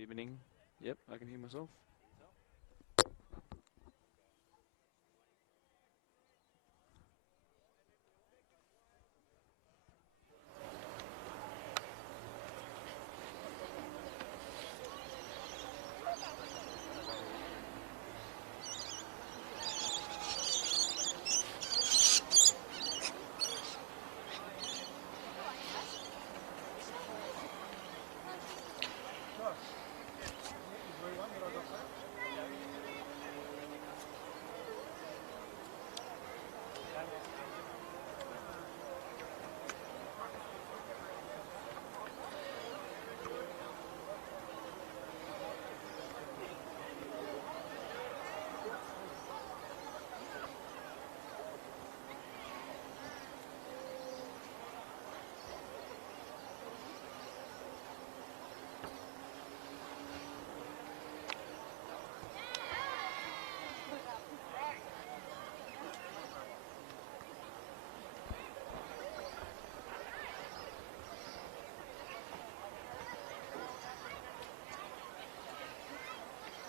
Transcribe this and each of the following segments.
Good evening. Yep, I can hear myself.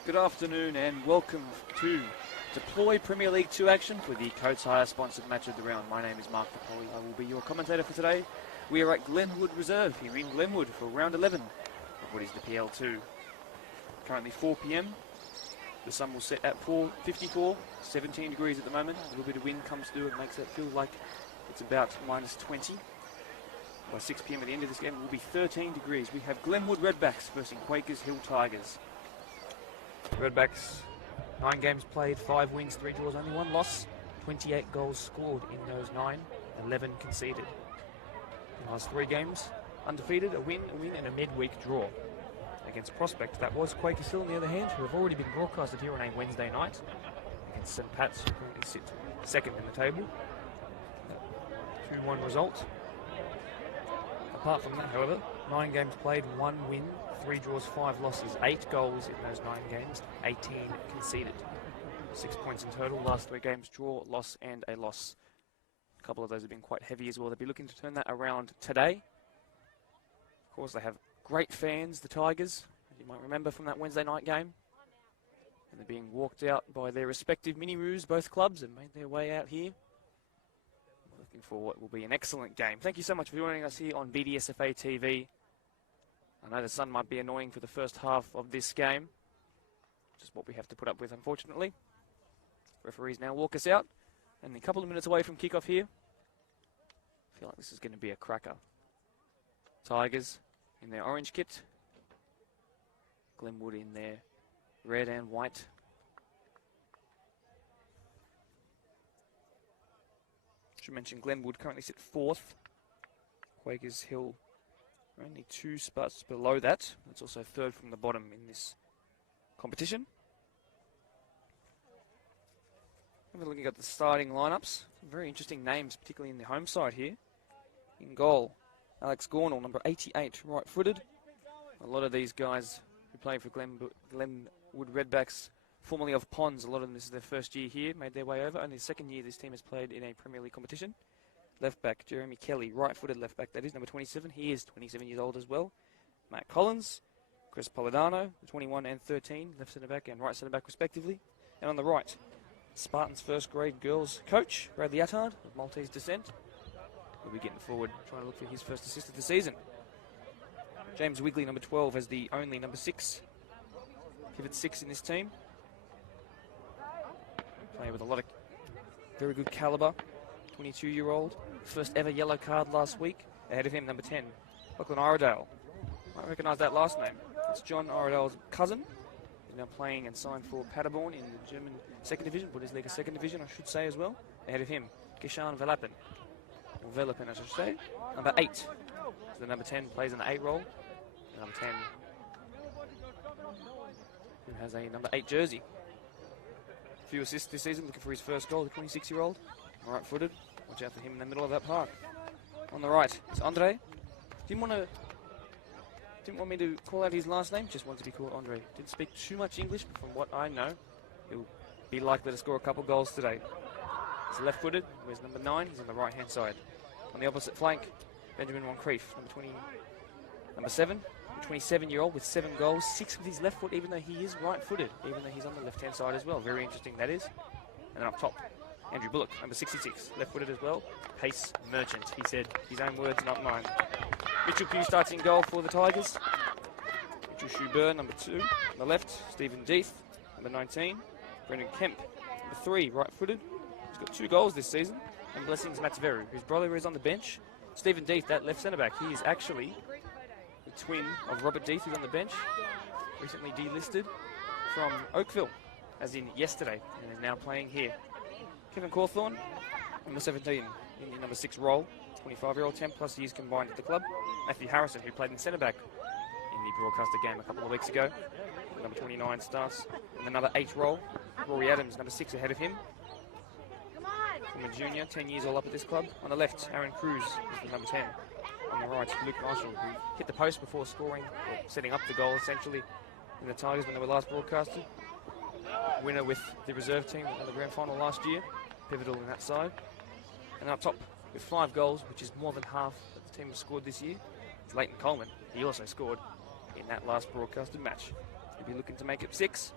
Good afternoon and welcome to Deploy Premier League 2 action for the Coates Hire sponsored match of the round. My name is Mark Napoli. I will be your commentator for today. We are at Glenwood Reserve here in Glenwood for round 11 of what is the PL2. Currently 4 p.m. The sun will set at 4:54, 17 degrees at the moment. A little bit of wind comes through and makes it feel like it's about minus 20. By 6 p.m. at the end of this game it will be 13 degrees. We have Glenwood Redbacks versus Quakers Hill Tigers. Redbacks, 9 games played, 5 wins, 3 draws, only 1 loss. 28 goals scored in those 9, 11 conceded. In the last 3 games, undefeated, a win, and a midweek draw. Against Prospect, that was Quakers Hill on the other hand, who have already been broadcasted here on a Wednesday night. Against St Pat's, who currently sit second in the table. 2-1 result. Apart from that, however, 9 games played, 1 win, 3 draws, 5 losses, 8 goals in those 9 games, 18 conceded. 6 points in total, last 3 games, draw, loss and a loss. A couple of those have been quite heavy as well. They'll be looking to turn that around today. Of course, they have great fans, the Tigers, as you might remember from that Wednesday night game. And they're being walked out by their respective mini-roos, both clubs, and made their way out here. Looking for what will be an excellent game. Thank you so much for joining us here on BDSFA TV. I know the sun might be annoying for the first half of this game. Just what we have to put up with, unfortunately. Referees now walk us out. And a couple of minutes away from kickoff here. I feel like this is going to be a cracker. Tigers in their orange kit. Glenwood in their red and white. Should mention Glenwood currently sit 4th. Quakers Hill only 2 spots below that. It's also 3rd from the bottom in this competition. We're looking at the starting lineups. Some very interesting names, particularly in the home side here. In goal, Alex Gornall, number 88, right-footed. A lot of these guys who play for Glenwood Redbacks, formerly of Ponds, a lot of them, this is their first year here, made their way over. Only the second year this team has played in a Premier League competition. Left back, Jeremy Kelly, right-footed left back, that is number 27. He is 27 years old as well. Matt Collins, Chris Polidano, 21 and 13, left centre back and right centre back respectively. And on the right, Spartans first grade girls coach, Bradley Attard, of Maltese descent. Will be getting forward, trying to look for his first assist of the season. James Wigley, number 12, as the only number 6. Pivot 6 in this team. Playing with a lot of very good calibre. 22-year-old. First ever yellow card last week. Ahead of him, number 10, Lachlan Iredale. Might recognise that last name. It's John Iredale's cousin. He's now playing and signed for Paderborn in the German second division, Bundesliga second division, I should say as well. Ahead of him, Gishan Velapen. Or Velapen, I should say. Number 8. So the number 10 plays in the 8 role. The number 10 who has a number 8 jersey. A few assists this season, looking for his first goal, the 26-year-old. Right-footed. Watch out for him in the middle of that park. On the right, it's Andre. Didn't want me to call out his last name, just wanted to be called Andre. Didn't speak too much English, but from what I know, he'll be likely to score a couple goals today. He's left-footed. Where's number 9? He's on the right-hand side. On the opposite flank, Benjamin Moncrief, number Number 7, a 27-year-old with 7 goals, 6 with his left foot, even though he is right-footed, even though he's on the left-hand side as well. Very interesting, that is. And then up top, Andrew Bullock, number 66, left-footed as well. Pace merchant, he said. His own words, not mine. Mitchell Pugh starts in goal for the Tigers. Mitchell Schubert, number 2. On the left, Stephen Deeth, number 19. Brendan Kemp, number 3, right-footed. He's got 2 goals this season. And Blessings Matveru, whose brother is on the bench. Stephen Deeth, that left centre-back, he is actually the twin of Robert Deeth, who's on the bench. Recently delisted from Oakville, as in yesterday, and is now playing here. Kevin Cawthorne, number 17, in the number 6 role. 25-year-old, 10 plus years combined at the club. Matthew Harrison, who played in centre-back in the broadcaster game a couple of weeks ago. Number 29 starts in another 8 role. Rory Adams, number 6 ahead of him. From a junior, 10 years all up at this club. On the left, Aaron Cruz is the number 10. On the right, Luke Marshall, who hit the post before scoring, or setting up the goal essentially in the Tigers when they were last broadcasted. Winner with the reserve team at the grand final last year. Pivotal in that side. And up top, with 5 goals, which is more than half that the team has scored this year, it's Leighton Coleman. He also scored in that last broadcasted match. He'll be looking to make it 6.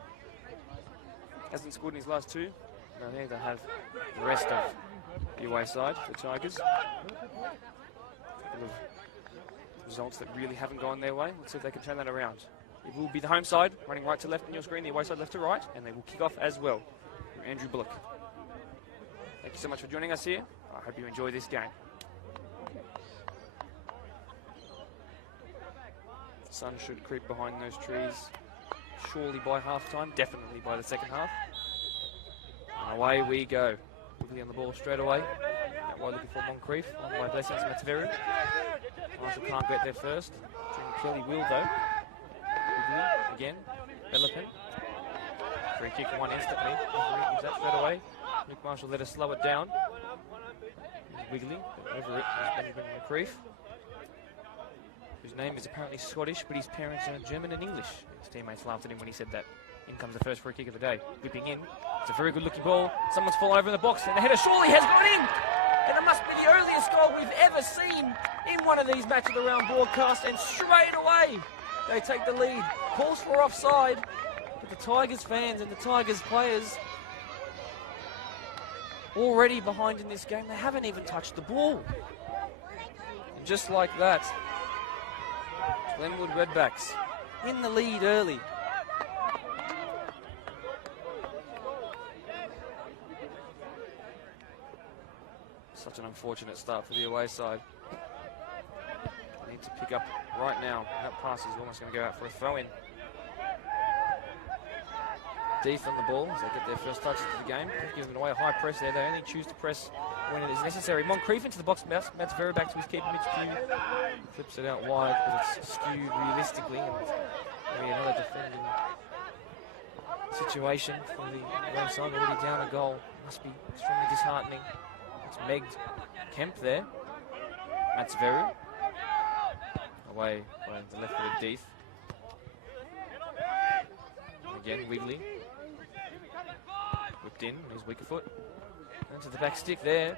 Hasn't scored in his last 2. No, neither have the rest of the away side, the Tigers. A couple of results that really haven't gone their way. Let's see if they can turn that around. It will be the home side, running right to left on your screen, the away side left to right, and they will kick off as well. Andrew Bullock. Thank you so much for joining us here. I hope you enjoy this game. The sun should creep behind those trees surely by half-time, definitely by the second half. And away we go. Quickly on the ball straight away. That way looking for Moncrief, on by Blessings Matveru. Marshall can't get there first. Jim Kelly will though. Quickly, again, Bellepin. Free kick, one instantly. Gives that straight away. Luke Marshall let us slow it down. Wiggly, over it is Benjamin Moncrief, whose name is apparently Scottish, but his parents are German and English. His teammates laughed at him when he said that. In comes the first free kick of the day. Whipping in. It's a very good looking ball. Someone's fallen over in the box, and the header surely has gone in! And it must be the earliest goal we've ever seen in one of these match of the round broadcasts, and straight away they take the lead. Calls for offside, but the Tigers fans and the Tigers players already behind in this game. They haven't even touched the ball. And just like that, Glenwood Redbacks in the lead early. Such an unfortunate start for the away side. They need to pick up right now. That pass is almost going to go out for a throw-in. Deeth on the ball as they get their first touches of the game. Giving away a high press there. They only choose to press when it is necessary. Moncrief into the box. Matveru back to his keeper, Mitch Pugh. Flips it out wide because it's skewed realistically. And maybe another defending situation for the away side. Already down a goal. Must be extremely disheartening. It's Megged Kemp there. Matveru. Away by the left-footed Deeth. Again, Wiggly. Whipped in, his weaker foot. Into the back stick there.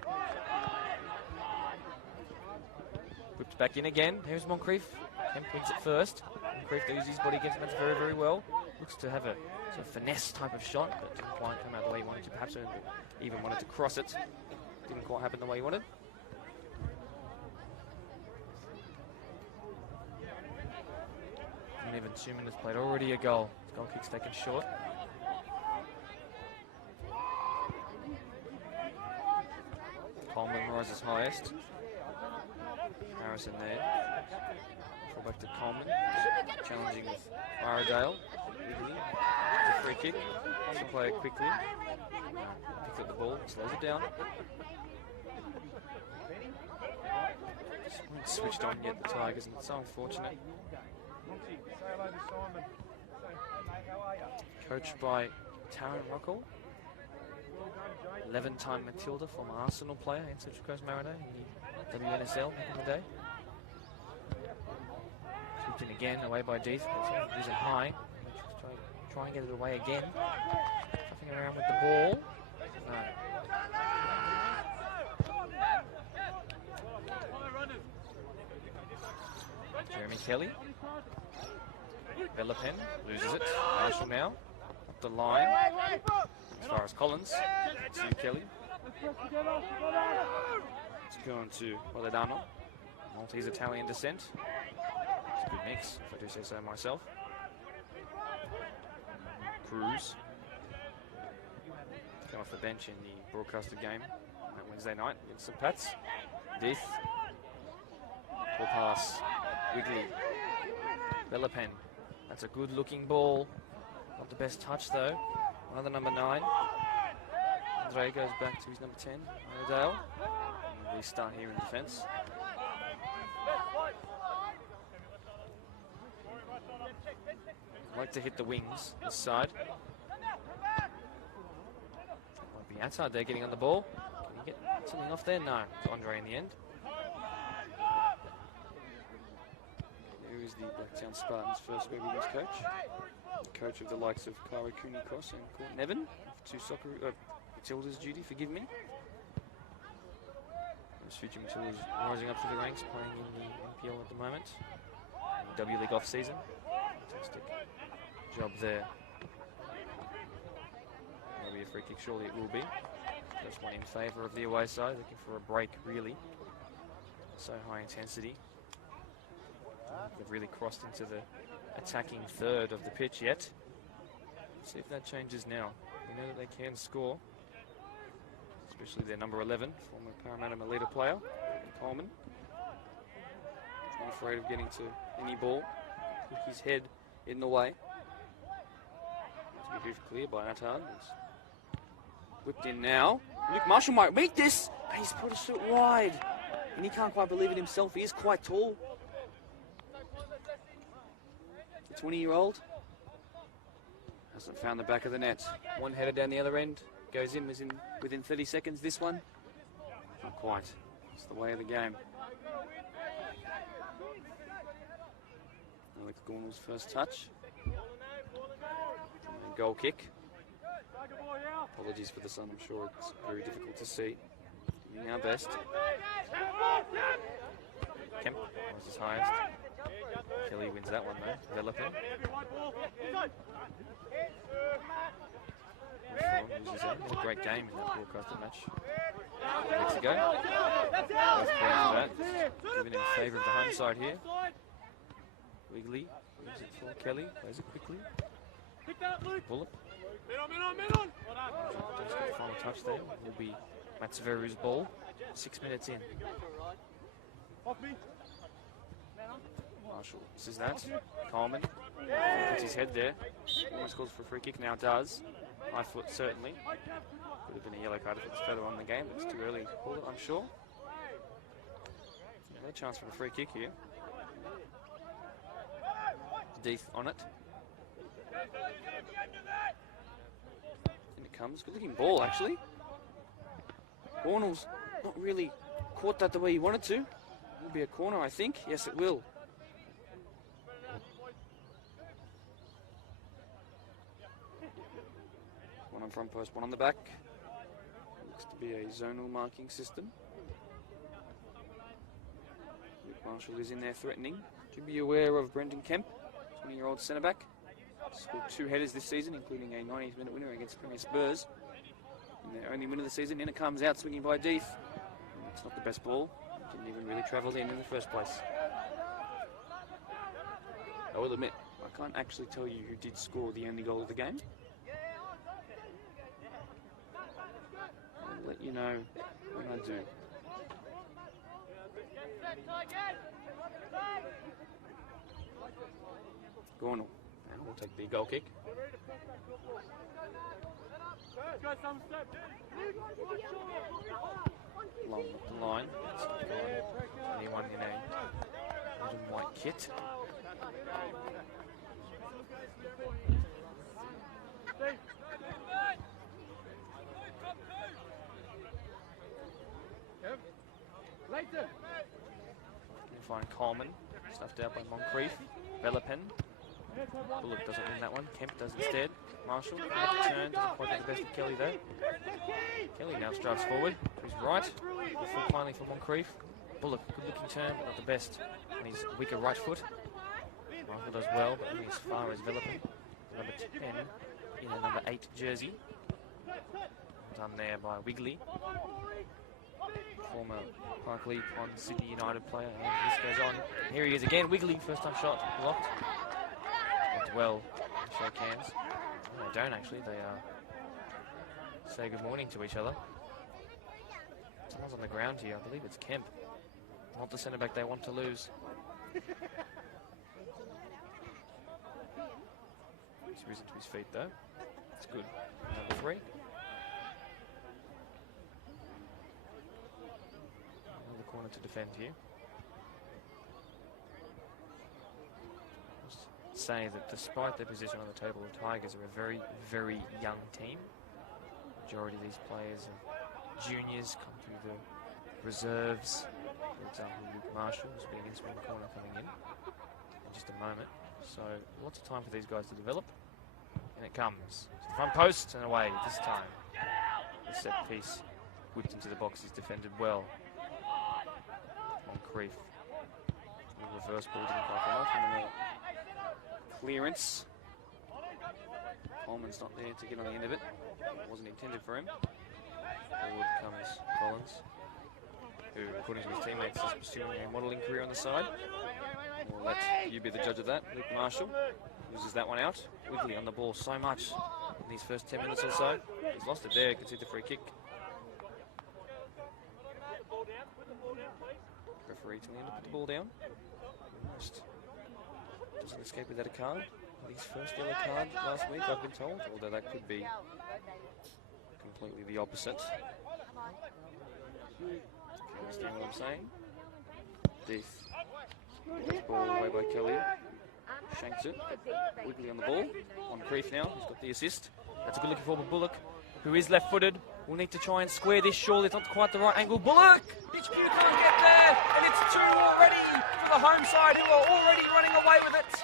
Whipped back in again. Here's Moncrief. Kemp wins it first. Moncrief uses his body against Matveru very, very well. Looks to have a sort of finesse type of shot, but didn't quite come out the way he wanted to. Perhaps even wanted to cross it. Didn't quite happen the way he wanted. And even 2 minutes played, already a goal. His goal kick's taken short. Coleman rises highest. Harrison there. Fall back to Coleman. Challenging with Iredale. The free kick. Wants to play it quickly. Picks up the ball, slows it down. Just weren't switched on yet, the Tigers, and it's so unfortunate. Coached by Taryn Rockall. 11-time Matilda, former Arsenal player in Central Coast Marayong in the WNSL back in the day. Swooped in again, away by Deeth. Losing high. Try and get it away again. Fluffing around with the ball. No. Jeremy Kelly. Bellapen loses it. Marshall now. Up the line. As far as Collins. To Kelly. It's going to Toledano. Maltese Italian descent. It's a good mix, if I do say so myself. Cruz. Come off the bench in the broadcasted game on that Wednesday night against St. Pat's. Death. Ball pass. Wigley. Bellapen. That's a good looking ball. Not the best touch though. Another number 9. Andre goes back to his number 10, Iredale. And we start here in defence. Like to hit the wings this side. Might be outside there getting on the ball. Can he get something off there? No. It's Andre in the end. There is the Blacktown Spartans' first rugby league coach. The coach of the likes of Kara Cooney Cross and Court Nevin. 2 soccer Matilda's duty, forgive me. Those future Matildas rising up through the ranks, playing in the NPL at the moment. W League off season. Fantastic job there. Maybe a free kick, surely it will be. First one in favour of the away side, looking for a break really. So high intensity. They've really crossed into the attacking third of the pitch yet. Let's see if that changes now. We know that they can score, especially their number 11, former Parramatta Melita player, Coleman. Not afraid of getting to any ball. Put his head in the way. To be clear by Attard. It's whipped in now. Luke Marshall might make this. He's put a shot wide. And he can't quite believe it himself. He is quite tall. The 20-year-old hasn't found the back of the net. One header down the other end. Goes in, was in within 30 seconds. This one, not quite. It's the way of the game. Alex Gornell's first touch. And goal kick. Apologies for the sun, I'm sure it's very difficult to see. Doing our best. Kemp was his highest. Kelly wins that one though. Developing. A great game in that broadcasted match weeks ago. Both players for that. Given in favour of the home side here. Wigley leaves it for Kelly. Plays it quickly. Bullet. Final touch there will be Matsuveru's ball. 6 minutes in. Marshall, this is that. Coleman puts his head there. Almost calls for a free kick, now does. High foot, certainly. Could have been a yellow card if it's further on in the game, but it's too early to call it, I'm sure. Another chance for a free kick here. Death on it. In it comes. Good looking ball, actually. Gornell's not really caught that the way he wanted to. It'll be a corner, I think. Yes, it will. One on front post, one on the back. Looks to be a zonal marking system. Luke Marshall is in there threatening. To be aware of Brendan Kemp, 20-year-old centre-back. Scored 2 headers this season, including a 90th-minute winner against Premier Spurs. And their only win of the season. In it comes out, swinging by Death. It's not the best ball. Didn't even really travel in the first place. I will admit, I can't actually tell you who did score the only goal of the game. I'll let you know when I do. Gornell. And we'll take the goal kick. Long up the line. Anyone in a red and white kit. You find Coleman, stuffed out by Moncrief. Bellapen. Bullock doesn't win that one. Kemp does instead. Marshall, turn, doesn't quite get the best of Kelly though. Kelly now strives forward to his right. Full finally for Moncrief. Bullock, good looking turn, but not the best. And his weaker right foot. Michael does well, but only as far as developing. Number 10 in a number 8 jersey. Done there by Wigley. Former Parkley on Sydney United player. And this goes on. And here he is again. Wigley, first time shot, blocked. Went well. Shake hands. No, they don't actually. They say good morning to each other. Someone's on the ground here. I believe it's Kemp. Not the centre back they want to lose. He's risen to his feet though. It's good. Number 3. Another corner to defend here. Just say that despite their position on the table, the Tigers are a very, very young team. Majority of these players are juniors, come through the reserves. For example, Luke Marshall is being against me in the corner coming in just a moment. So lots of time for these guys to develop. And it comes. To the front post and away this time. The set piece whipped into the box is defended well. On Creef. The reverse ball didn't quite come off. And the clearance. Coleman's not there to get on the end of it. It wasn't intended for him. Forward comes Collins, who, according to his teammates, is pursuing a modelling career on the side. We'll let you be the judge of that. Luke Marshall loses that one out. Wigley on the ball so much in these first 10 minutes or so. He's lost it there. You can see the free kick. Referee telling him to put the ball down. Almost doesn't escape without a card. His first yellow card last week, I've been told, although that could be completely the opposite. Understand what I'm saying? Death. Ball away by Kelly. Shanks it. Wigley on the ball. On Creef now. He's got the assist. That's a good looking for Bullock, who is left-footed. We'll need to try and square this. Surely it's not quite the right angle. Bullock! HQ can't get there. And it's 2 already for the home side, who are already running away with it.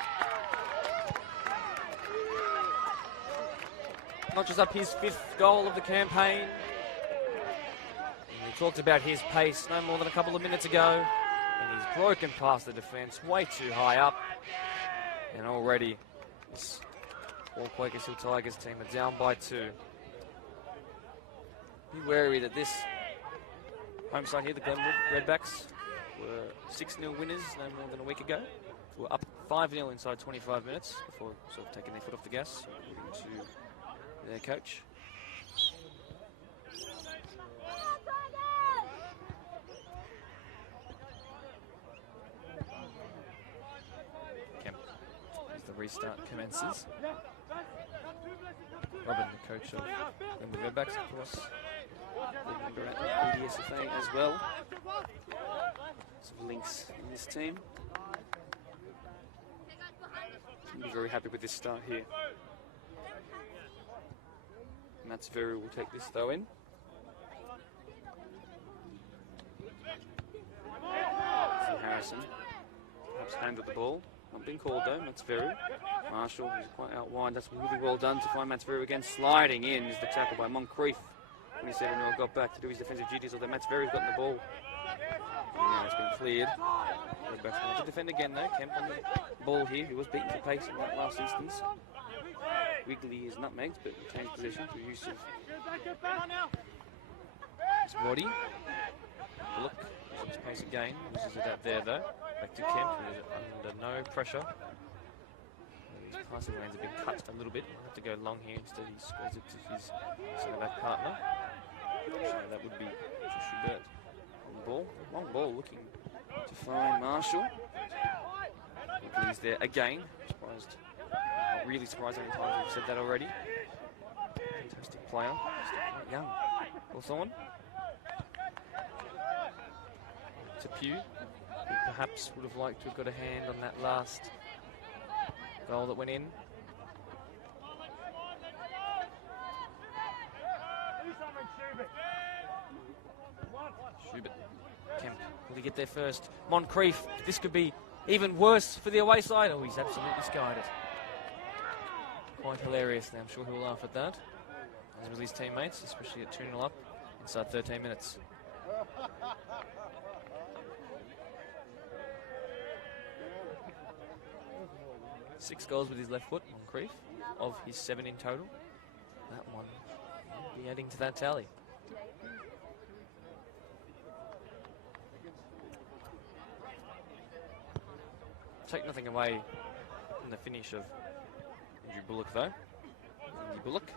Notches up his 5th goal of the campaign. And we talked about his pace no more than a couple of minutes ago. And he's broken past the defence, way too high up. And already this all Quakers Hill Tigers team are down by 2. Be wary that this home side here, the Glenwood Redbacks, were 6-0 winners no more than a week ago. Were up 5-0 inside 25 minutes before sort of taking their foot off the gas, according to their coach. Kemp, as the restart commences. Robin, the coach of the Redbacks, of course, the member at the BDSFA as well. Some links in this team. I'm very happy with this start here. Matsveru will take this throw in. So Harrison perhaps handled the ball. Not been called though. Matsveru. Marshall is quite out wide. That's really well done to find Matsveru again. Sliding in is the tackle by Moncrief. 27-year-old got back to do his defensive duties, although Matsveru's gotten the ball. And now it's been cleared. Redbacks want to defend again though. Kemp on the ball here. He was beaten for pace in that last instance. Wigley is nutmegged, but retains position through use of his body. Bullock uses his pace again. Loses it out there though. Back to Kemp, who is under no pressure. His passing lanes have been cut a little bit. He'll have to go long here. Instead, he squares it to his centre-back partner. So that would be Schubert on the ball. Long ball looking to find Marshall. Wigley's there again. Surprised. Not really surprised how many times we've said that already. Fantastic player. Still quite young. Hawthorn. To Pugh, who perhaps would have liked to have got a hand on that last goal that went in. Schubert. Kemp, will he get there first? Moncrief, this could be even worse for the away side. Oh, he's absolutely skied it. Quite hilarious now. I'm sure he'll laugh at that, as will his teammates, especially at 2-0 up inside 13 minutes. 6 goals with his left foot, Moncrief, of his 7 in total. That one will be adding to that tally. Take nothing away from the finish of Andrew Bullock, though. Andy Bullock,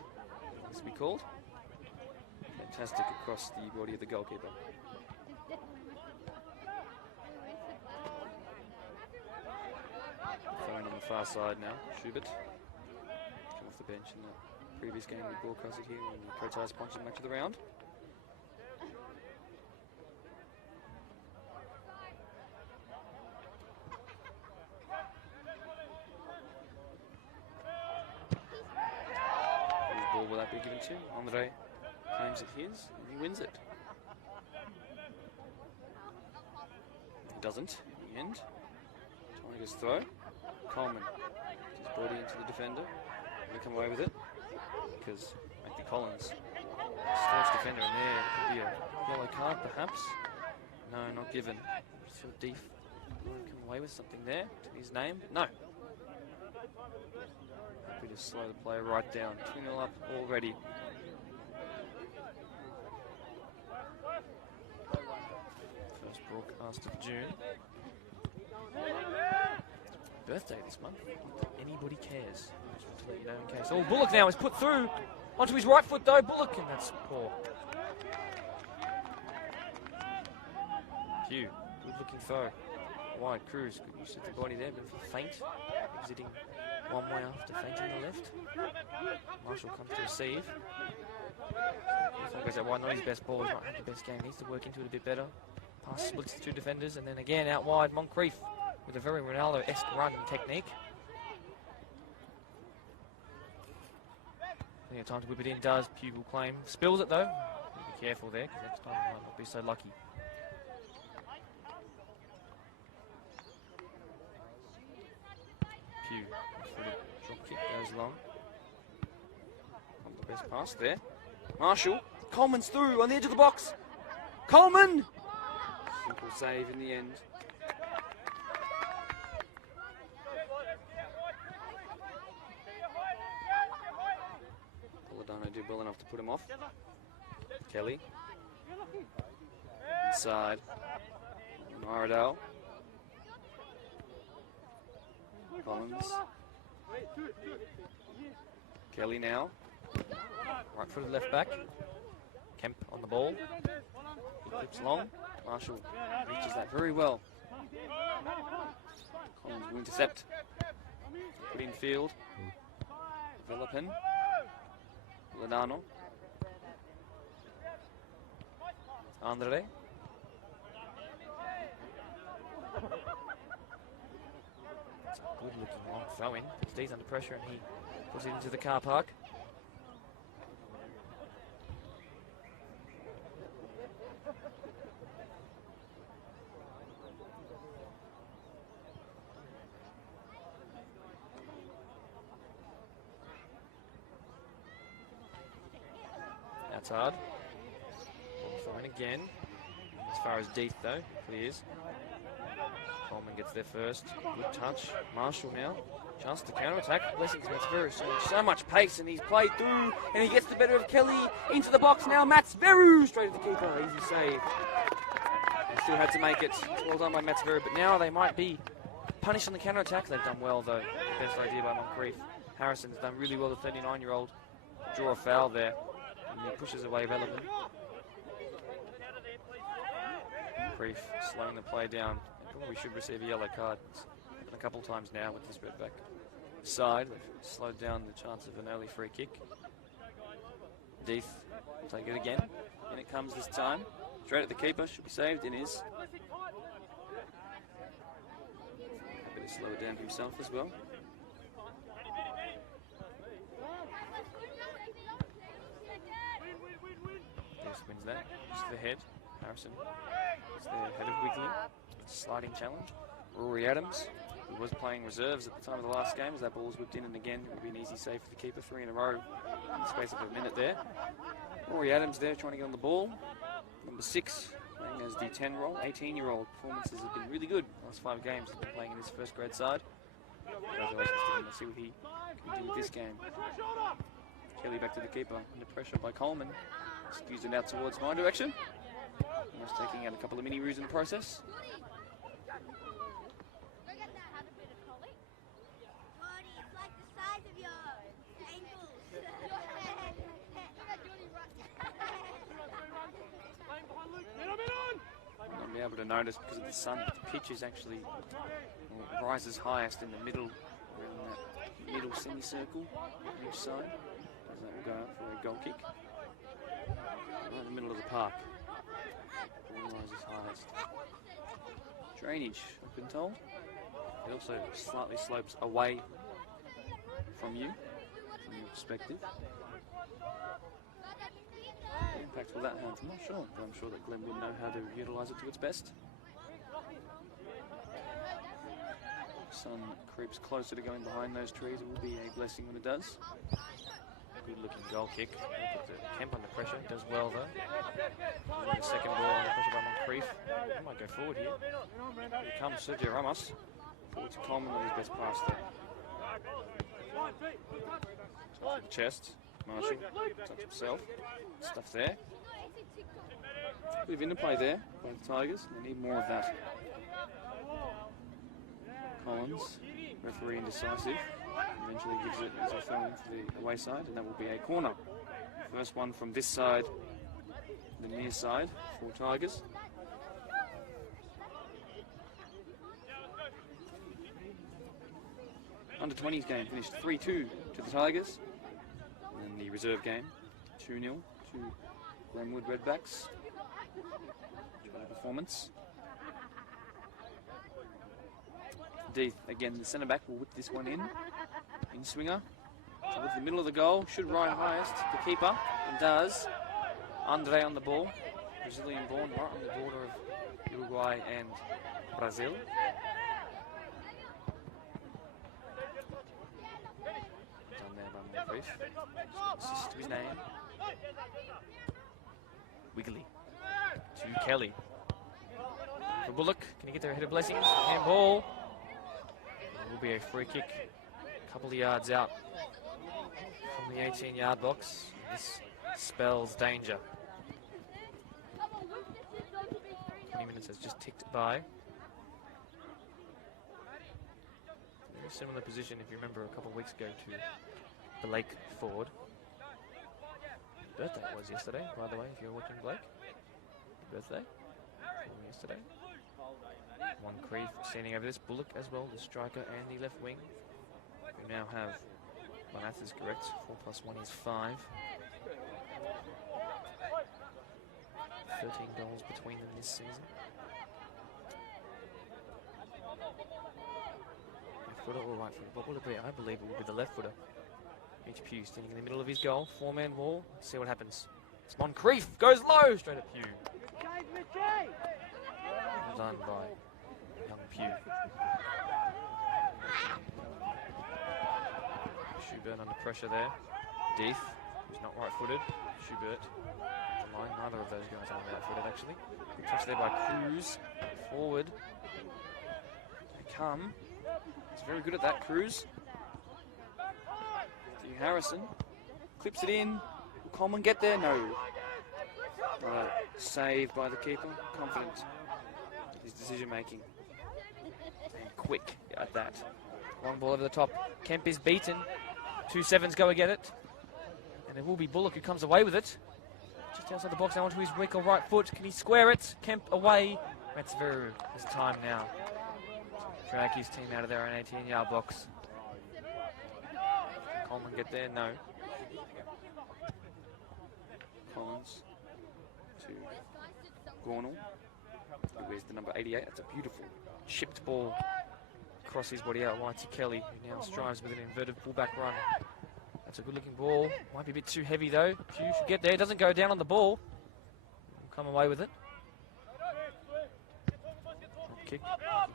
as we called. Fantastic across the body of the goalkeeper. Throwing on the far side now, Schubert. Come off the bench in the previous game we broadcasted here in the Coates High Sponsored Match of the Round. Whose ball will that be given to? Andre claims it his, and he wins it. He doesn't in the end. Tigers throw. Coleman his body into the defender. They come away with it because Matthew Collins, staunch defender in there. Could be a yellow card perhaps. No, not given. So Deef come away with something there to his name. No. Happy to slow the play right down. 2-0 up already. First broadcast of June. Birthday this month. Anybody cares. Just want to let you know in case. Oh, Bullock now is put through onto his right foot though. Bullock, and that's poor. Pugh, good looking throw. Wide Cruz, good use of the body there, but faint. Exiting one way after fainting the left. Marshall comes to receive. Goes out wide, not his best ball, he's not had the best game. Needs to work into it a bit better. Pass splits the 2 defenders, and then again out wide, Moncrief with a very Ronaldo-esque run and technique. Plenty of time to whip it in, does. Pugh will claim. Spills it though. Be careful there, because next time he might not be so lucky. Pugh, drop kick goes long. Not the best pass there. Marshall, Coleman's through on the edge of the box. Coleman! Simple save in the end. Polidano did well enough to put him off. Kelly. Inside. Marayong. Collins. Kelly now. Right footed left back. Kemp on the ball. He clips long. Marshall reaches that very well. Collins will intercept. Put in field. Villapin. Ladano. Andre. It's a good looking long throw in. Stays under pressure and he puts it into the car park. That's hard. Ball thrown again. As far as Deeth though, clears. Coleman gets there first. Good touch. Marshall now. Chance to counter-attack. Blessings Matsveru showing so much pace, and he's played through, and he gets the better of Kelly. Into the box now. Matsveru straight at the keeper. Easy save. They still had to make it. Well done by Matsveru, but now they might be punished on the counter-attack. They've done well though. Best idea by Moncrief. Harrison's done really well, the 39-year-old. Draw a foul there. And he pushes away Vellman. Moncrief slowing the play down. Probably should receive a yellow card. It's happened a couple times now with this red back side. They've slowed down the chance of an early free kick. Deeth will take it again. In it comes this time. Straight at the keeper. Should be saved. It is. Happy to slow it down himself as well. Deeth wins that. Just the head. Harrison is the head of Wiggly. Sliding challenge. Rory Adams, who was playing reserves at the time of the last game, as that ball was whipped in, and again it will be an easy save for the keeper. 3 in a row in the space of a minute there. Rory Adams there trying to get on the ball. Number 6 playing as the 10 role. 18-year-old performances have been really good. The last 5 games he's been playing in his first grade side. Congratulations to him. Let's see what he can do with this game. Kelly back to the keeper. Under pressure by Coleman. Skews it out towards my direction. Almost taking out a couple of mini-roos in the process. I'll be able to notice because of the sun, the pitch is actually rises highest in the middle, around that middle semicircle on each side. As that will go out for a goal kick. Right in the middle of the park. Ball rises highest. Drainage, I've been told. It also slightly slopes away from you, from your perspective. What impact will that have? I'm not sure, but I'm sure that Glen would know how to utilise it to its best. Sun creeps closer to going behind those trees. It will be a blessing when it does. Good looking goal kick. Put the Kemp under pressure. Does well though. The second ball under pressure by Moncrief. He might go forward here. Here comes Sergio Ramos. Forward to Coleman with his best pass there. Touch the chest. Marshall. Touch himself. Stuff there. Bit of interplay there by the Tigers. They need more of that. Collins, referee indecisive. Eventually gives it as a film for the away side, and that will be a corner. First one from this side, the near side for Tigers. Under 20s game finished 3-2 to the Tigers. And then the reserve game, 2-0 to Glenwood Redbacks. Good performance. Deeth, again, the centre back will whip this one in swinger. Towards the middle of the goal, should ride highest. The keeper, and does. Andre on the ball. Brazilian born, right on the border of Uruguay and Brazil. Done there by Moncrief. Assist to his name. Wiggly. To Kelly. For Bullock, can he get there ahead of Blessings? Handball. It will be a free kick. A couple of yards out from the 18-yard box. This spells danger. 20 minutes has just ticked by. Very similar position, if you remember, a couple of weeks ago to Blake Ford. His birthday was yesterday, by the way, if you're watching Blake. His birthday. Yesterday. Moncrief standing over this. Bullock as well, the striker and the left wing. We now have, my math is correct, 4 plus 1 is 5. 13 goals between them this season. Left footer or right footer? What will it be? I believe it will be the left footer. Mitch Pugh standing in the middle of his goal. 4-man wall. Let's see what happens. It's Moncrief. Goes low. Straight at Pugh. Well done by young Pugh. Schubert under pressure there. Deeth, who's not right-footed. Schubert on the line. Neither of those guys are right-footed, actually. Good touch there by Cruz. Forward. They come. He's very good at that, Cruz. To Harrison. Clips it in. Will Coleman get there? No. Saved by the keeper. Confident in his decision-making. And quick at that. Long ball over the top. Kemp is beaten. 2-7s go and get it. And it will be Bullock who comes away with it. Just outside the box now onto his weak or right foot. Can he square it? Kemp away. Metzeveru has time now. Drag his team out of their own 18-yard box. Can Coleman get there? No. Collins to Gornall. Where's the number 88? That's a beautiful chipped ball across his body out wide to Kelly, who now strives with an inverted fullback run. That's a good looking ball. Might be a bit too heavy though. Pugh should get there. Doesn't go down on the ball. Will come away with it. Kick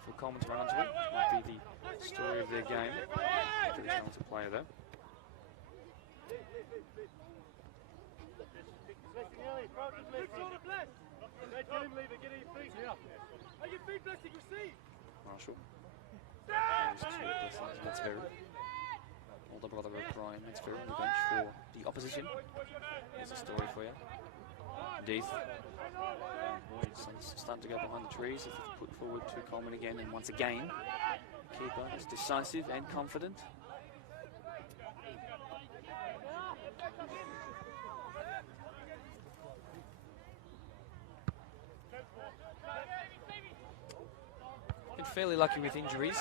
for Coleman to run onto it. Might be the story of their game. Pretty talented player though. Marshall. Metzveru. Older brother of Brian Metzveru on the bench for the opposition. There's a story for you. Deeth. Sun's starting to go behind the trees. If it's put forward to Coleman again, and once again, keeper is decisive and confident. Been fairly lucky with injuries.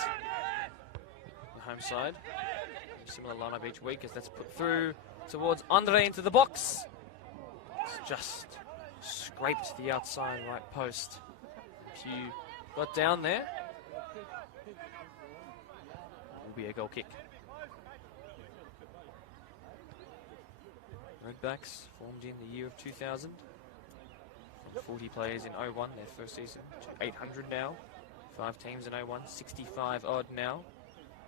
The home side. Similar lineup each week as that's put through towards Andre into the box. It's just scraped the outside right post. Pew got down there. Will be a goal kick. Redbacks formed in the year of 2000. From 40 players in 01, their first season, to 800 now. 5 teams in 01, 65 odd now.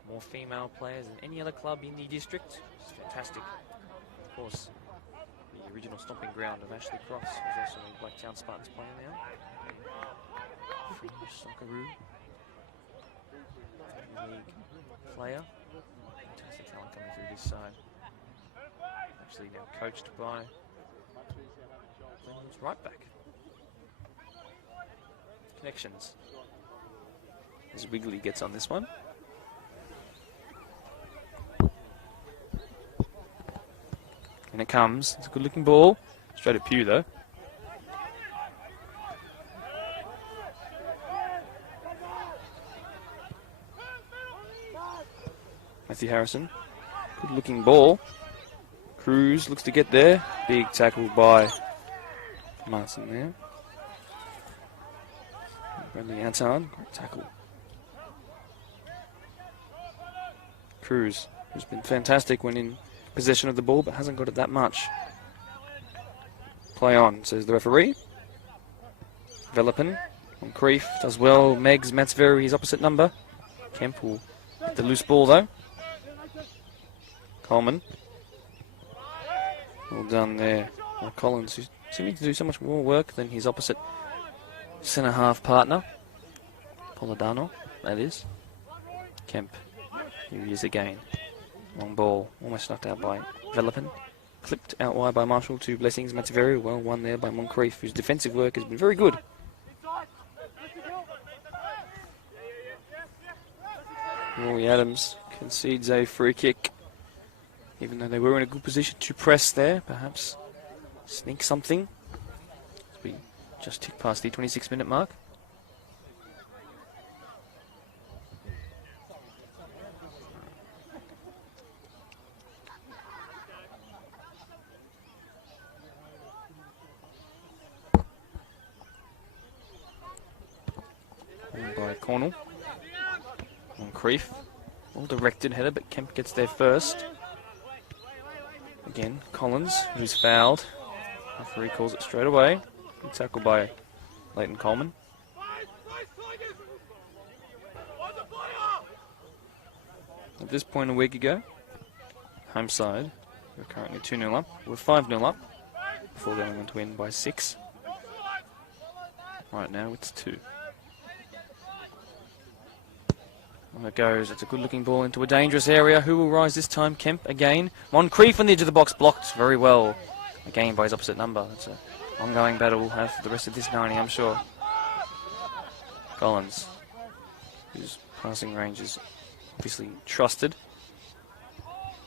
More female players than any other club in the district. It's fantastic. Of course, the original stomping ground of Ashley Cross is also where Blacktown Spartans playing now. French Socceroo. League player. Fantastic talent coming through this side. Actually now coached by Glenwood's right back. Connections. As Wiggly gets on this one. And it comes. It's a good looking ball. Straight at Pew though. Matthew Harrison. Good looking ball. Cruz looks to get there. Big tackle by Martin there. Bradley Anton. Great tackle. Cruz, who's been fantastic when in possession of the ball, but hasn't got it that much. Play on, says the referee. Velopin on Creef does well. Meggs, Metzveru, his opposite number. Kemp will get the loose ball though. Coleman. Well done there. Well, Collins, who's seeming to do so much more work than his opposite centre half partner. Polidano, that is. Kemp. Here he is again. Long ball, almost knocked out by Velopin. Clipped out wide by Marshall to Blessings. Metzveru, well won there by Moncrief, whose defensive work has been very good. Rory Adams concedes a free kick. Even though they were in a good position to press there, perhaps sneak something. As we just tick past the 26-minute mark. By Cornell. On Creef. Well directed header, but Kemp gets there first. Again, Collins, who's fouled. Referee calls it straight away. Good tackle by Leighton Coleman. At this point a week ago, home side, we're currently 2-0 up. We're 5-0 up before going on to win by 6. Right now it's 2. On it goes. It's a good-looking ball into a dangerous area. Who will rise this time? Kemp again. Moncrief on the edge of the box, blocked very well. Again by his opposite number. It's an ongoing battle we'll have for the rest of this 90, I'm sure. Collins, whose passing range is obviously trusted.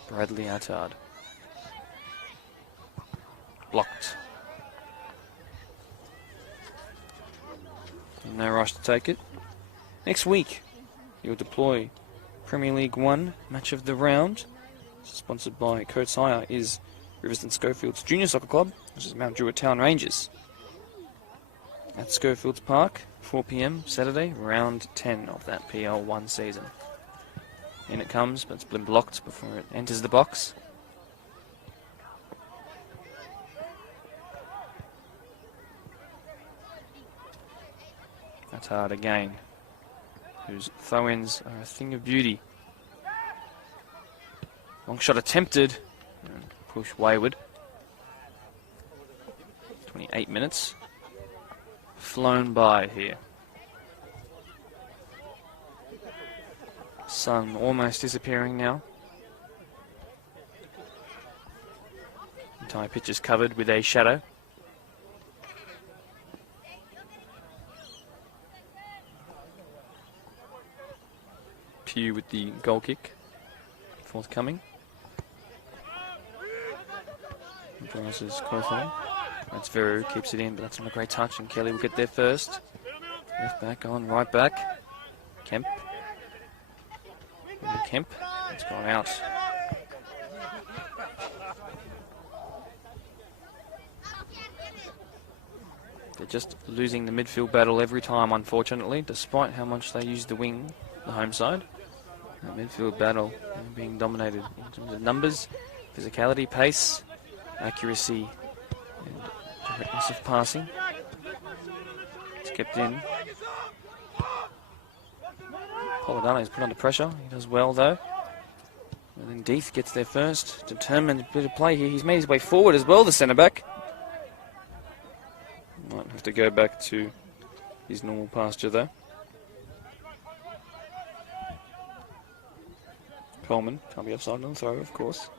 Bradley Attard. Blocked. No rush to take it. Next week, you'll deploy Premier League 1 match of the round. Sponsored by Coates Hire is Riverstone Schofield's Junior Soccer Club, which is Mount Druitt Town Rangers. At Schofields Park, 4 p.m. Saturday, round 10 of that PL1 season. In it comes, but it's been blocked before it enters the box. That's hard again. Whose throw-ins are a thing of beauty. Long shot attempted. And push wayward. 28 minutes. Flown by here. Sun almost disappearing now. Entire pitch is covered with a shadow. Pugh with the goal kick. Forthcoming. Rises Cawthorn. That's Veru, keeps it in, but that's not a great touch, and Kelly will get there first. Left back on, right back. Kemp. And Kemp. It's gone out. They're just losing the midfield battle every time, unfortunately, despite how much they use the wing, the home side. The midfield battle being dominated in terms of numbers, physicality, pace, accuracy, and directness of passing. It's kept in. Polidano is put under pressure. He does well though. And then Deeth gets there first. Determined bit of play here. He's made his way forward as well, the centre back. Might have to go back to his normal pasture though. Coleman can't be offside on the throw, of course.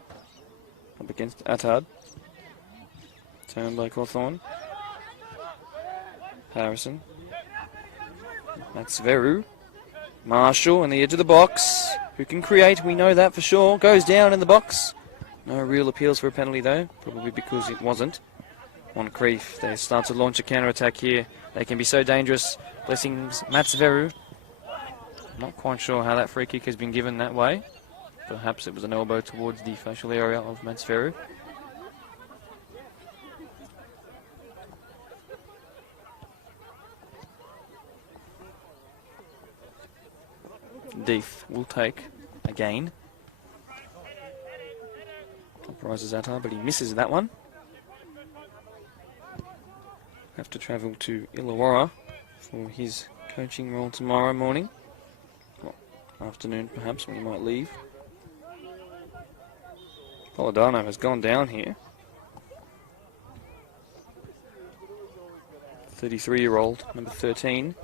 Up against Attard. Turned by Cawthorn. Harrison. That's Veru. Marshall on the edge of the box. Who can create? We know that for sure. Goes down in the box. No real appeals for a penalty though. Probably because it wasn't. Moncrief. They start to launch a counter-attack here. They can be so dangerous. Blessings. Mats Veru. Not quite sure how that free kick has been given that way. Perhaps it was an elbow towards the facial area of Mats Veru. Deeth will take again. Top rises Attar, but he misses that one. Have to travel to Illawarra for his coaching role tomorrow morning. Well, afternoon perhaps, when he might leave. Polidano has gone down here. 33-year-old, number 13.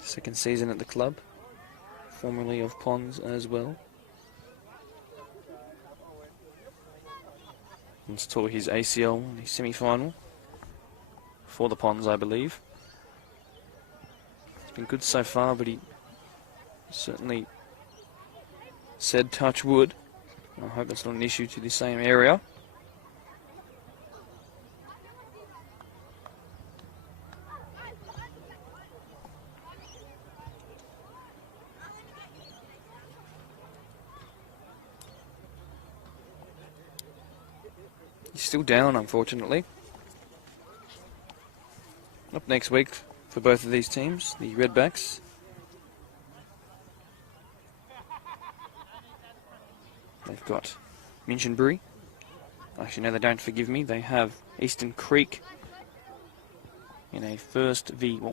Second season at the club. Formerly of Pons as well. Once tore his ACL in the semi-final. For the Pons, I believe. It's been good so far, but he certainly said touch wood. I hope that's not an issue to the same area. He's still down, unfortunately. Up next week for both of these teams, the Redbacks. They've got Minchinbury. Actually, no, they don't, forgive me. They have Eastern Creek in a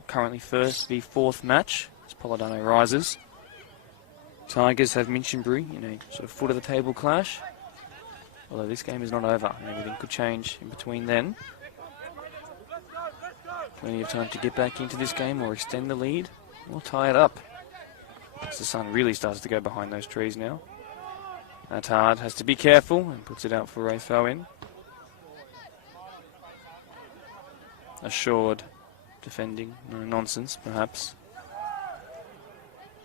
currently first v fourth match as Polidano rises. Tigers have Minchinbury in a sort of foot of the table clash. Although this game is not over and everything could change in between then. Plenty of time to get back into this game or extend the lead or tie it up. As the sun really starts to go behind those trees now. Attard has to be careful and puts it out for a throw-in. Assured defending, no nonsense perhaps.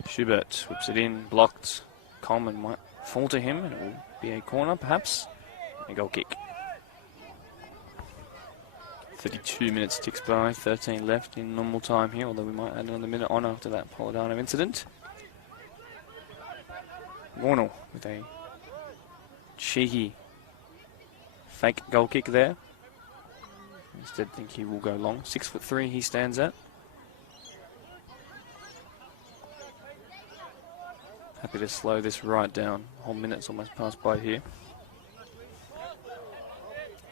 Schubert whips it in, blocked. Coleman might fall to him and it will be a corner perhaps. A goal kick. 32 minutes ticks by, 13 left in normal time here, although we might add another minute on after that Polidano incident. Warnell with a cheeky fake goal kick there. Instead think he will go long. 6'3" he stands at. Happy to slow this right down. The whole minute's almost passed by here.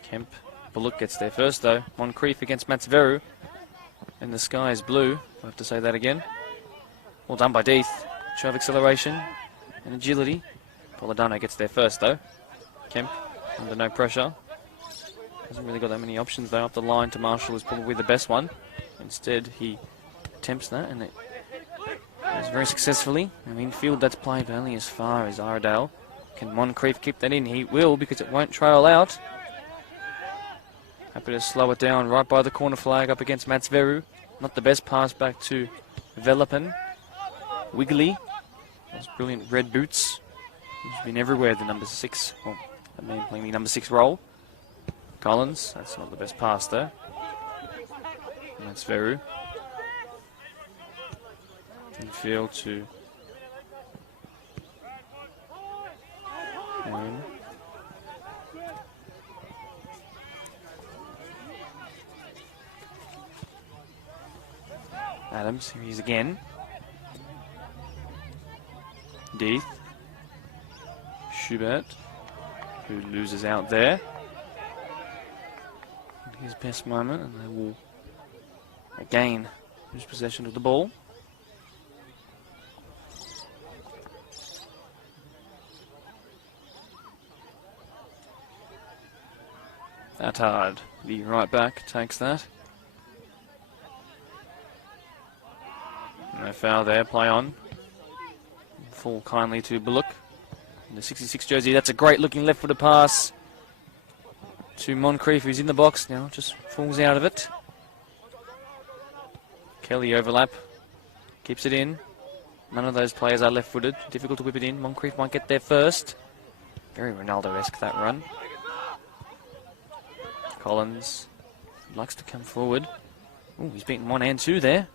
Kemp. Bullock gets there first though. Moncrief against Mats Veru. And the sky is blue. I have to say that again. Well done by Deeth. Show of acceleration and agility. Polidano gets there first though. Kemp under no pressure. Hasn't really got that many options though. Up the line to Marshall is probably the best one. Instead he attempts that and it It's very successfully. I mean, field that's played only as far as Iredale. Can Moncrief keep that in? He will, because it won't trail out. Happy to slow it down right by the corner flag up against Matsveru. Not the best pass back to Velopin. Wiggly. Those brilliant red boots. He's been everywhere, the number 6. Well, I mean, playing the number 6 role. Collins. That's not the best pass there. Matsveru. Infield to Moon. Adams, here he is again. Deeth. Schubert, who loses out there. His best moment, and they will again lose possession of the ball. That's hard. The right back takes that. No foul there, play on. Fall kindly to Bullock. In the 66 jersey, that's a great looking left footed pass to Moncrief, who's in the box now, just falls out of it. Kelly overlap, keeps it in. None of those players are left footed, difficult to whip it in. Moncrief might get there first. Very Ronaldo-esque, that run. Collins likes to come forward. Oh, he's beaten 1 and 2 there.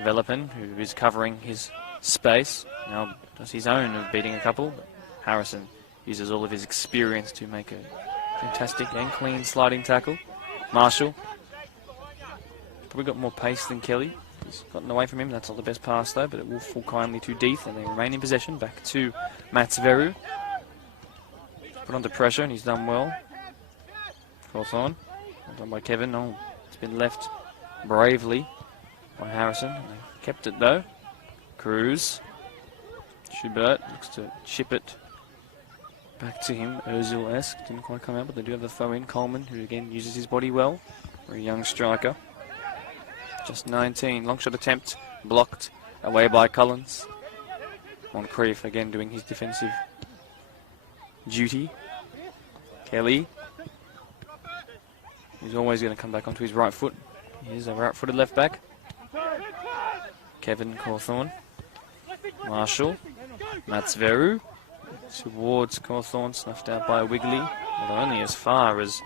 Velopin, who is covering his space, now does his own of beating a couple. Harrison uses all of his experience to make a fantastic and clean sliding tackle. Marshall, probably got more pace than Kelly. He's gotten away from him. That's not the best pass though, but it will fall kindly to Deeth, and they remain in possession. Back to Matsveru. Put under pressure, and he's done well. Cawthorne, well done by Kevin. Oh, it's been left bravely by Harrison. They kept it though. Cruz. Schubert looks to chip it back to him. Ozil-esque. Didn't quite come out, but they do have the throw in. Coleman, who again uses his body well. Very young striker. Just 19. Long shot attempt. Blocked away by Collins. Moncrief again doing his defensive duty. Kelly. He's always going to come back onto his right foot. Here's a right-footed left back. Kevin Cawthorne. Marshall. Matsveru. Towards Cawthorne, snuffed out by Wiggly. But only as far as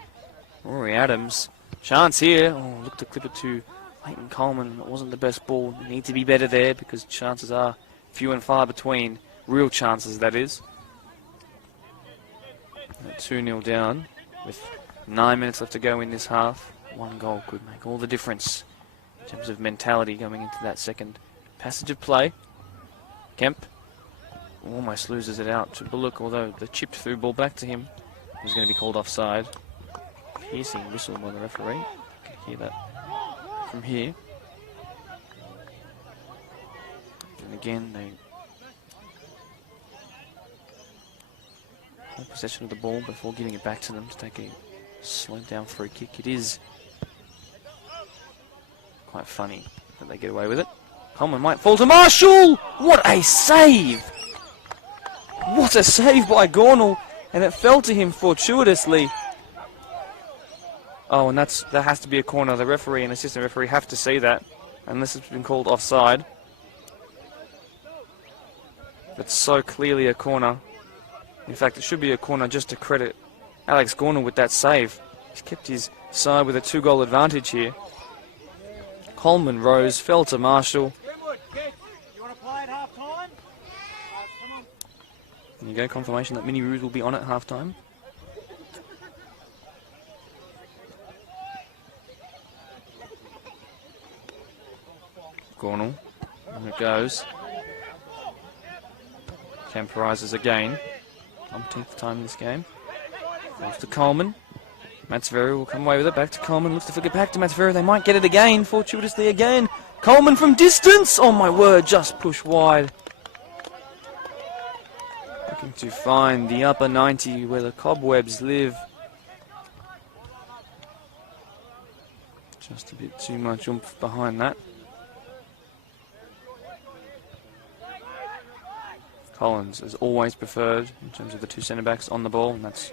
Rory Adams. Chance here. Oh, look to clip it to Leighton Coleman. It wasn't the best ball. Need to be better there because chances are few and far between. Real chances, that is. 2-0 down with 9 minutes left to go in this half. One goal could make all the difference in terms of mentality going into that second passage of play. Kemp almost loses it out to Bullock, although the chipped through ball back to him is going to be called offside. Piercing whistle by the referee. You can hear that from here. And again, they hold possession of the ball before giving it back to them to take a slowed down free kick. It is quite funny that they get away with it. Coleman might fall to Marshall! What a save! What a save by Gornall! And it fell to him fortuitously. Oh, and that has to be a corner. The referee and assistant referee have to see that, unless it's been called offside. It's so clearly a corner. In fact, it should be a corner just to credit Alex Gornall with that save. He's kept his side with a 2-goal advantage here. Coleman rose, fell to Marshall. There you go, confirmation that Mini Roos will be on at half-time. Gornall, and it goes. Temporizes again. 10th time in this game. Off to Coleman. Matsveru will come away with it. Back to Coleman. Looks to flick it back to Matsveru. They might get it again. Fortuitously again. Coleman from distance. Oh my word, just push wide. Looking to find the upper 90 where the cobwebs live. Just a bit too much oomph behind that. Collins is always preferred in terms of the two centre-backs on the ball, and that's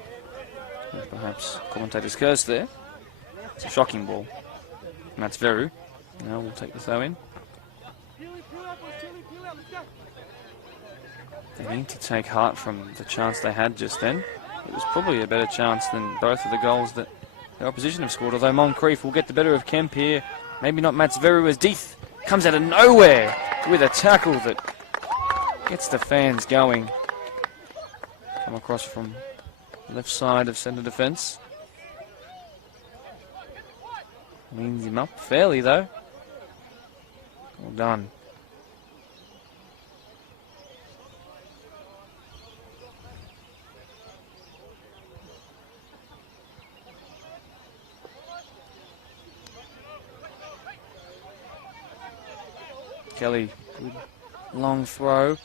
perhaps commentator's curse there. It's a shocking ball. And that's Veru. Now we'll take the throw in. They need to take heart from the chance they had just then. It was probably a better chance than both of the goals that the opposition have scored, although Moncrief will get the better of Kemp here. Maybe not Mats Veru, as Deeth comes out of nowhere with a tackle that gets the fans going. Come across from left side of centre defence. Leans him up fairly though. Well done. Kelly, good long throw.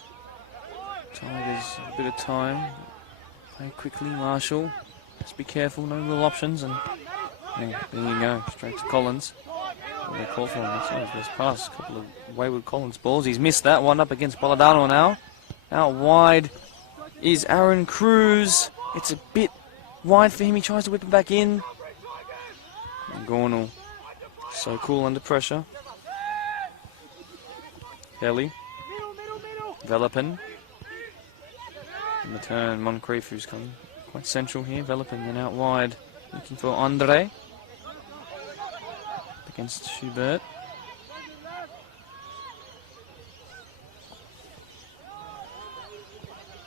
Tigers a bit of time. Play quickly, Marshall. Just be careful, no real options, and yeah, there you go, straight to Collins. What they call for him, that's not his best pass. A couple of wayward Collins balls. He's missed that one up against Polidano now. Out wide is Aaron Cruz. It's a bit wide for him. He tries to whip it back in. And Gornell, so cool under pressure. Kelly. Velopin. In the turn, Moncrief, who's come quite central here. Velopin then out wide, looking for Andre. Against Schubert.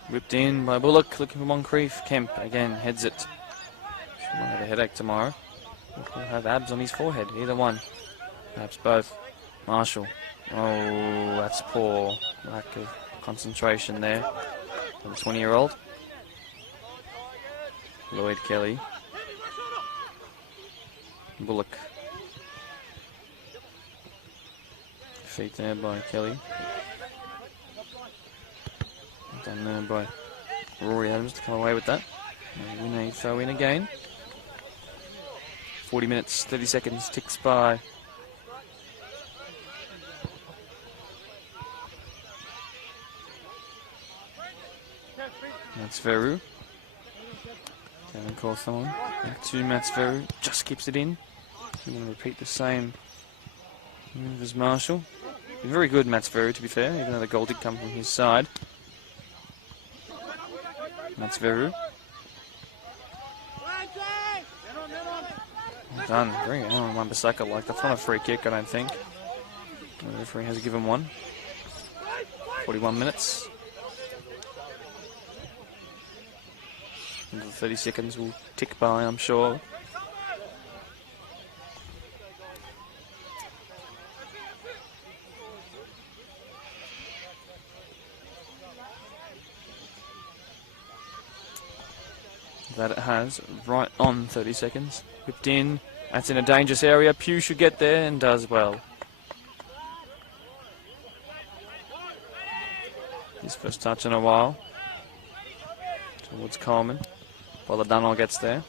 Whipped in by Bullock, looking for Moncrief. Kemp again heads it. He might have a headache tomorrow. He'll have abs on his forehead, either one. Perhaps both. Marshall. Oh, that's poor. Lack of concentration there for the 20-year-old. Lloyd Kelly. Bullock. Feet there by Kelly. Done there by Rory Adams to come away with that. And win a throw in again. 40 minutes, 30 seconds ticks by. That's Veru. Kevin Cawthorne. Back to Mats Veru. Just keeps it in. We're going to repeat the same move as Marshall. Very good, Mats Veru, to be fair, even though the goal did come from his side. Mats Veru. Well done. Very good on Wan-Bissaka. Like, that's not a free kick, I don't think. The referee has given one. 41 minutes. Another 30 seconds will tick by, I'm sure. That it has, right on 30 seconds. Whipped in, that's in a dangerous area. Pugh should get there and does well. His first touch in a while. Towards Coleman. Polidano gets there.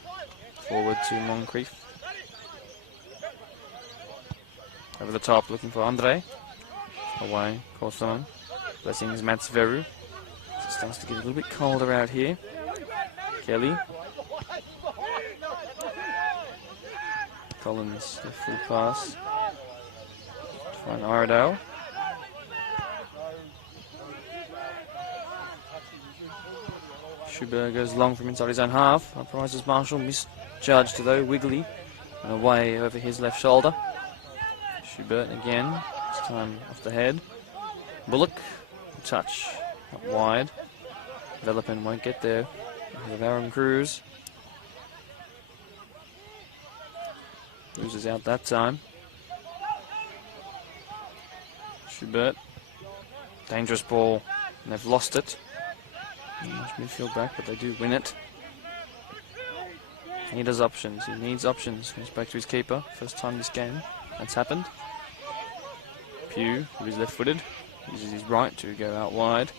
Forward to Moncrief. Over the top, looking for Andre. Away, Cawthorne. Blessings Mats Veru. It starts to get a little bit colder out here. Kelly. Collins, the full pass. To find Iredale. Schubert goes long from inside his own half. Uprises Marshall, misjudged though, Wiggly, and away over his left shoulder. Schubert again, this time off the head. Bullock, touch, up wide. Velopin won't get there. With Aaron Cruz. Loses out that time. Schubert. Dangerous ball, and they've lost it. Much midfield back, but they do win it. He does options. He needs options. Goes back to his keeper. First time this game that's happened. Pugh, who is left-footed, uses his right to go out wide.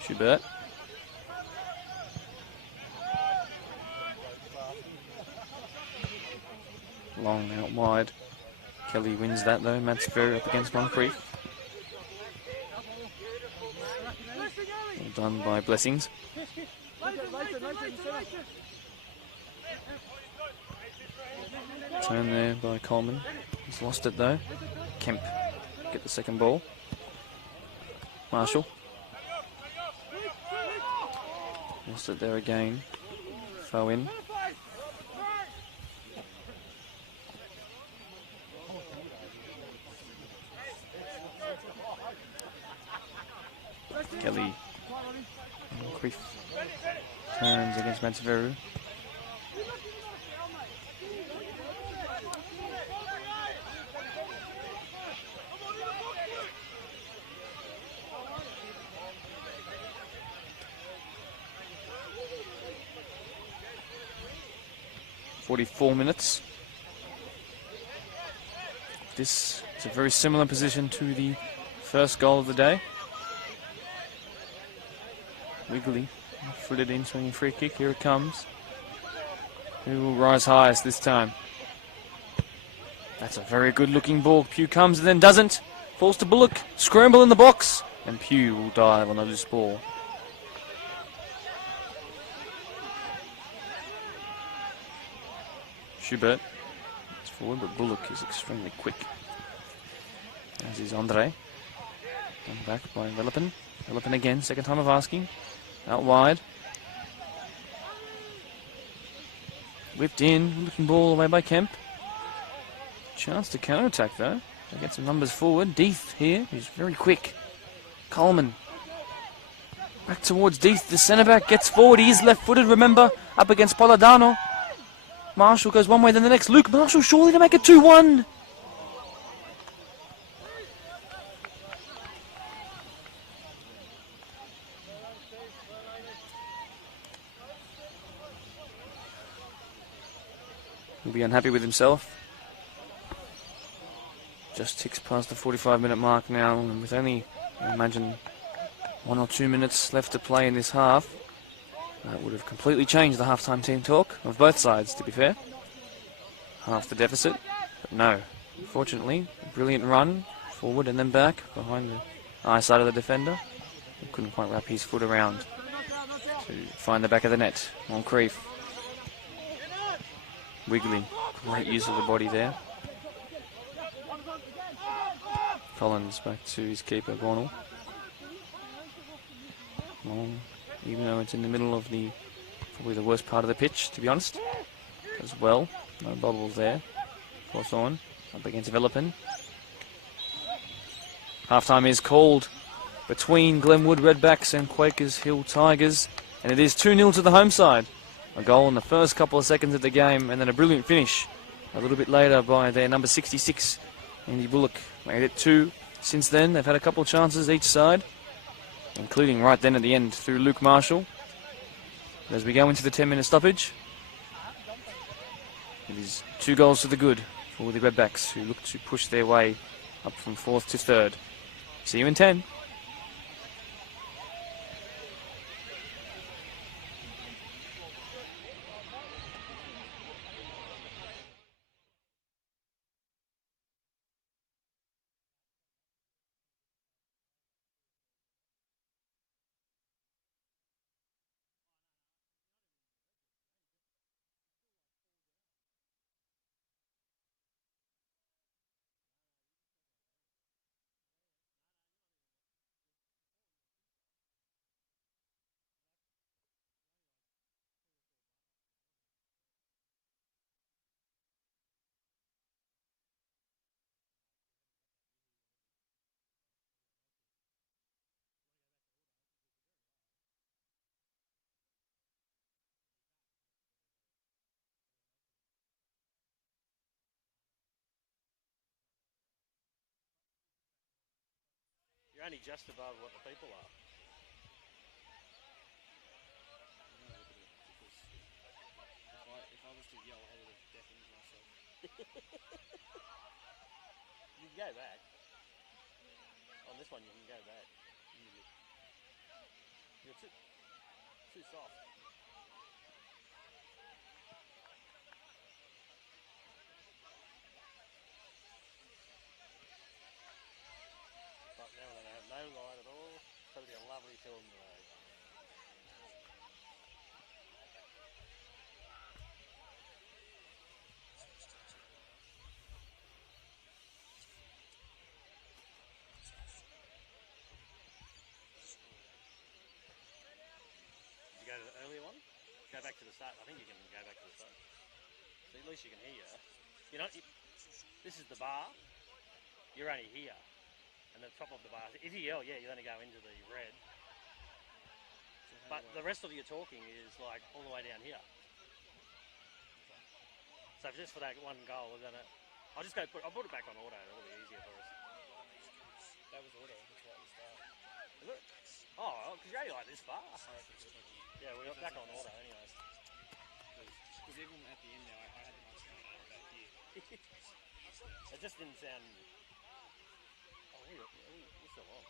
Schubert. Long out wide. Kelly wins that though. Mats Veru up against Moncrief. done by Blessings. Turn there by Coleman. He's lost it though. Kemp get the second ball. Marshall. Lost it there again. Foul in. Kelly. Criff turns against Mansaveru. .44 minutes. This is a very similar position to the first goal of the day. Wiggly footed in, swinging free kick. Here it comes. Who will rise highest this time? That's a very good looking ball. Pugh comes and then doesn't. Falls to Bullock. Scramble in the box. And Pugh will dive on a loose ball. Schubert is forward, but Bullock is extremely quick. As is Andre. Done back by Velopin. Velopin again, second time of asking. Out wide. Whipped in, looking ball away by Kemp. Chance to counter-attack though. They get some numbers forward. Deeth here, who's very quick. Coleman. Back towards Deeth, the centre-back gets forward. He is left-footed, remember, up against Polidano. Marshall goes one way, then the next. Luke Marshall surely to make it 2-1. He'll be unhappy with himself. Just ticks past the 45-minute mark now, and with only, I imagine, 1 or 2 minutes left to play in this half, that would have completely changed the halftime team talk of both sides, to be fair. Half the deficit, but no. Fortunately, a brilliant run forward and then back behind the eyesight of the defender. He couldn't quite wrap his foot around to find the back of the net. Moncrief. Wiggly. Great use of the body there. Collins back to his keeper, Gornell. Long, even though it's in the middle of probably the worst part of the pitch, to be honest, as well. No bubbles there. Cross on, up against Velopin. Half-time is called between Glenwood Redbacks and Quakers Hill Tigers, and it is 2-0 to the home side. A goal in the first couple of seconds of the game, and then a brilliant finish a little bit later by their number 66, Andy Bullock. Made it 2. Since then, they've had a couple of chances each side, including right then at the end through Luke Marshall. But as we go into the 10-minute stoppage, it is 2 goals to the good for the Redbacks, who look to push their way up from 4th to 3rd. See you in 10. You're only just above what the people are. If I was to yell, I would have deafened myself. You can go back. On this one, you can go back. You're too soft. But now they don't have no light at all. It's going to be a lovely film today. start. I think you can go back to the start. So at least you can hear. You know, this is the bar. You're only here, and the top of the bar. If you yell, yeah, you only go into the red. But the rest of your talking is like all the way down here. So just for that one goal, we're gonna. I'll just go. I'll put it back on auto. It'll be easier for us. That was auto. That's right at the start. Is it? Oh, because you're only like this far. Yeah, we're back on auto anyway. Because even at the end now, I had the microphone back here. It just didn't sound. Oh, we're still on.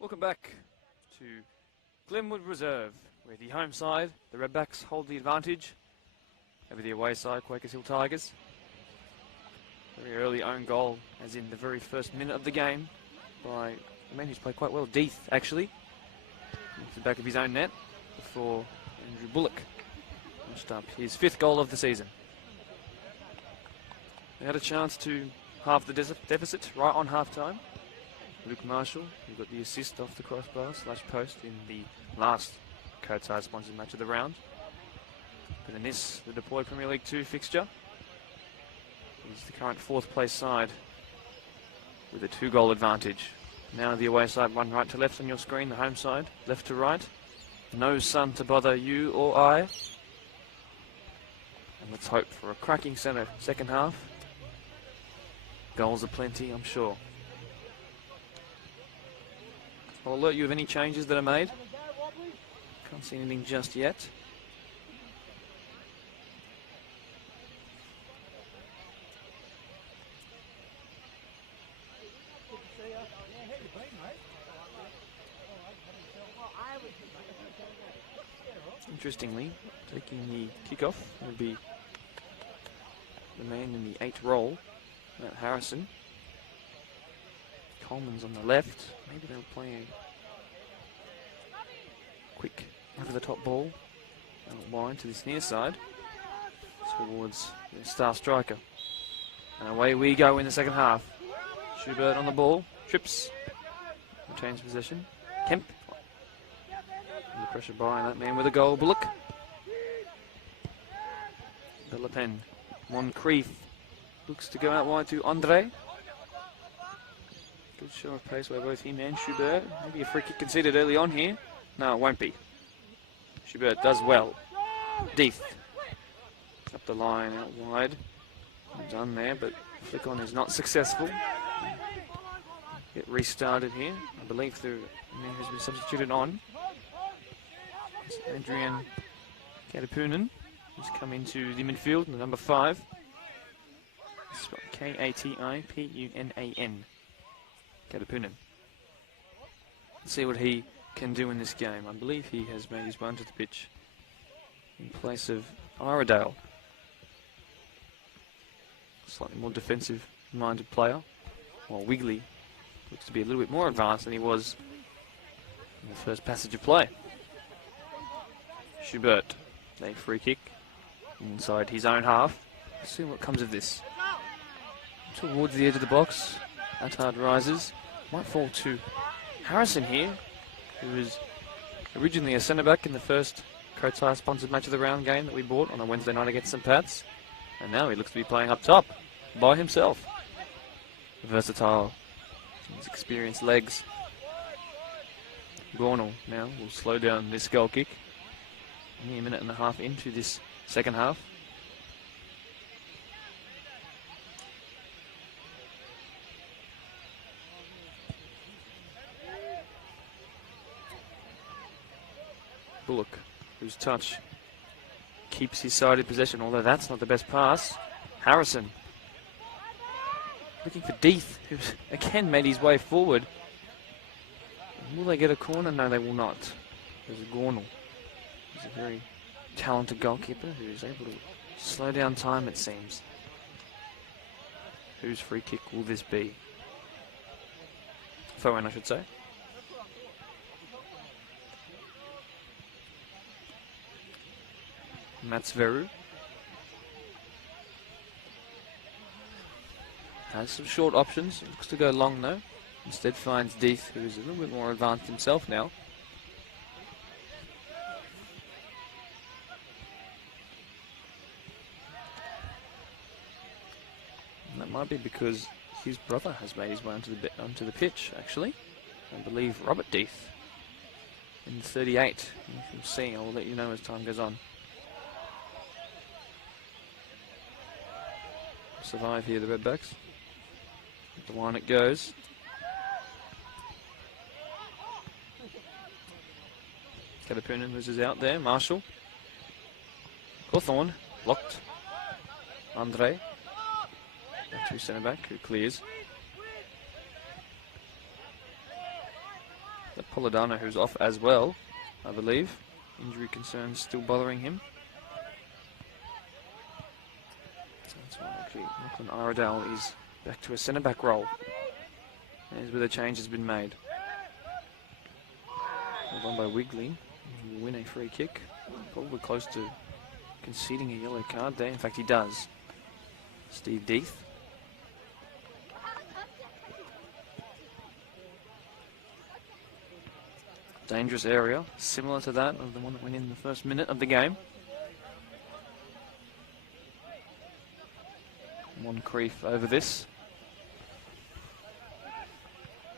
Welcome back to Glenwood Reserve, where the home side, the Redbacks, hold the advantage over the away side, Quakers Hill Tigers. Very early own goal, as in the very first minute of the game, by a man who's played quite well, Deeth, actually. Into the back of his own net before Andrew Bullock notched up his 5th goal of the season. They had a chance to halve the deficit right on half-time. Luke Marshall, who got the assist off the crossbar / post in the last Coates Hire sponsored match of the round. But in this, the Deploy Premier League 2 fixture, is the current 4th place side with a 2-goal advantage. Now the away side run right to left on your screen, the home side left to right. No sun to bother you or I. And let's hope for a cracking second half. Goals are plenty, I'm sure. I'll alert you of any changes that are made. Can't see anything just yet. Interestingly, taking the kickoff will be the man in the 8 role, Matt Harrison. Coleman's on the left. Maybe they'll play a quick over-the-top ball wide to this near side towards the star striker. And away we go in the second half. Schubert on the ball, trips, retains possession. Kemp under pressure by that man with a goal. Bullock. Le Pen. Moncrief looks to go out wide to Andre. Good show of pace by both him and Schubert. Maybe a free kick conceded early on here. No, it won't be. Schubert does well. Deeth. Up the line, out wide. Done there, but flick on is not successful. Get restarted here. I believe the man who's been substituted on. It's Adrian Katapunan, who's come into the midfield, the number 5. Katipunan. Katapunan. Let's see what he can do in this game. I believe he has made his way onto the pitch in place of Iredale. Slightly more defensive-minded player, while Wigley looks to be a little bit more advanced than he was in the first passage of play. Schubert, a free kick inside his own half. Let's see what comes of this. Towards the edge of the box, Attard rises. Might fall to Harrison here, who was originally a centre-back in the first Coates Hire sponsored match of the round game that we bought on a Wednesday night against St Pat's. And now he looks to be playing up top by himself. Versatile. His experienced legs. Gornell now will slow down this goal kick. Only a minute and a half into this second half. Bullock, whose touch keeps his side in possession, although that's not the best pass. Harrison looking for Deeth, who's again made his way forward. Will they get a corner? No, they will not. There's a Gornell. He's a very talented goalkeeper who's able to slow down time, it seems. Whose free kick will this be? Throw-in, I should say. Mats Veru has some short options. Looks to go long though. Instead finds Deeth, who is a little bit more advanced himself now. And that might be because his brother has made his way onto the pitch, actually. I believe Robert Deeth in 38. We'll see. I will let you know as time goes on. Survive here, the Redbacks. The line it goes. Katapunan loses out there. Marshall. Hawthorne blocked. Andre. Back to centre back who clears. Polidano, who's off as well, I believe. Injury concerns still bothering him. So that's why actually Lachlan Iredale is back to a centre-back role. There's where the change has been made. Done by Wigley. He will win a free kick. Probably close to conceding a yellow card there. In fact, he does. Steve Death. Dangerous area, similar to that of the one that went in the first minute of the game. Moncrief over this.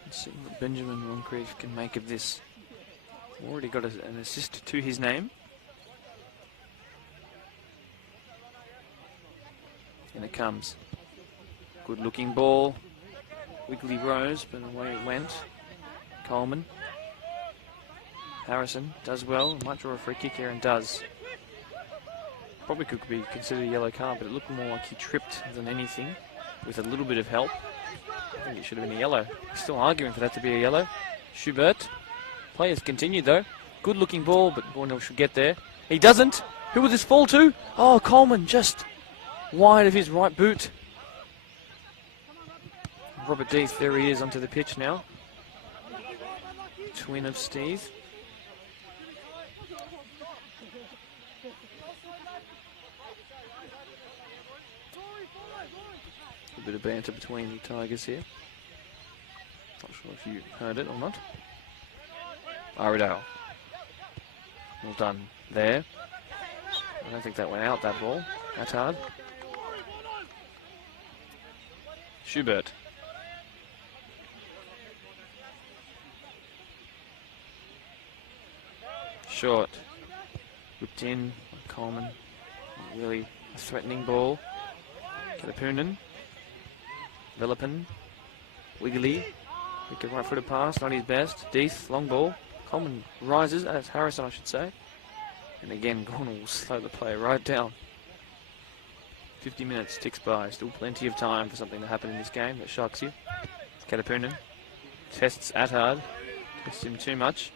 Let's see what Benjamin Moncrief can make of this. Already got an assist to his name. And it comes. Good looking ball. Wiggly rose, but away it went. Coleman. Harrison does well. Might draw a free kick here and does. Probably could be considered a yellow card, but it looked more like he tripped than anything with a little bit of help. I think it should have been a yellow. He's still arguing for that to be a yellow. Schubert. Play has continued though. Good looking ball, but Bournell should get there. He doesn't. Who will this fall to? Oh, Coleman just wide of his right boot. Robert Death, there he is onto the pitch now. Twin of Steve. A bit of banter between the Tigers here. Not sure if you heard it or not. Iredale. Well done there. I don't think that went out, that ball. That's hard. Schubert. Short. Whipped in. Coleman. Really a threatening ball. Kalapunan. Velopin. Wiggly. Wicked right-footed pass, not his best. Death, long ball. Coleman rises, that's Harrison I should say. And again, Gornall will slow the play right down. 50 minutes ticks by, still plenty of time for something to happen in this game that shocks you. Katapunan tests Attard, tests him too much.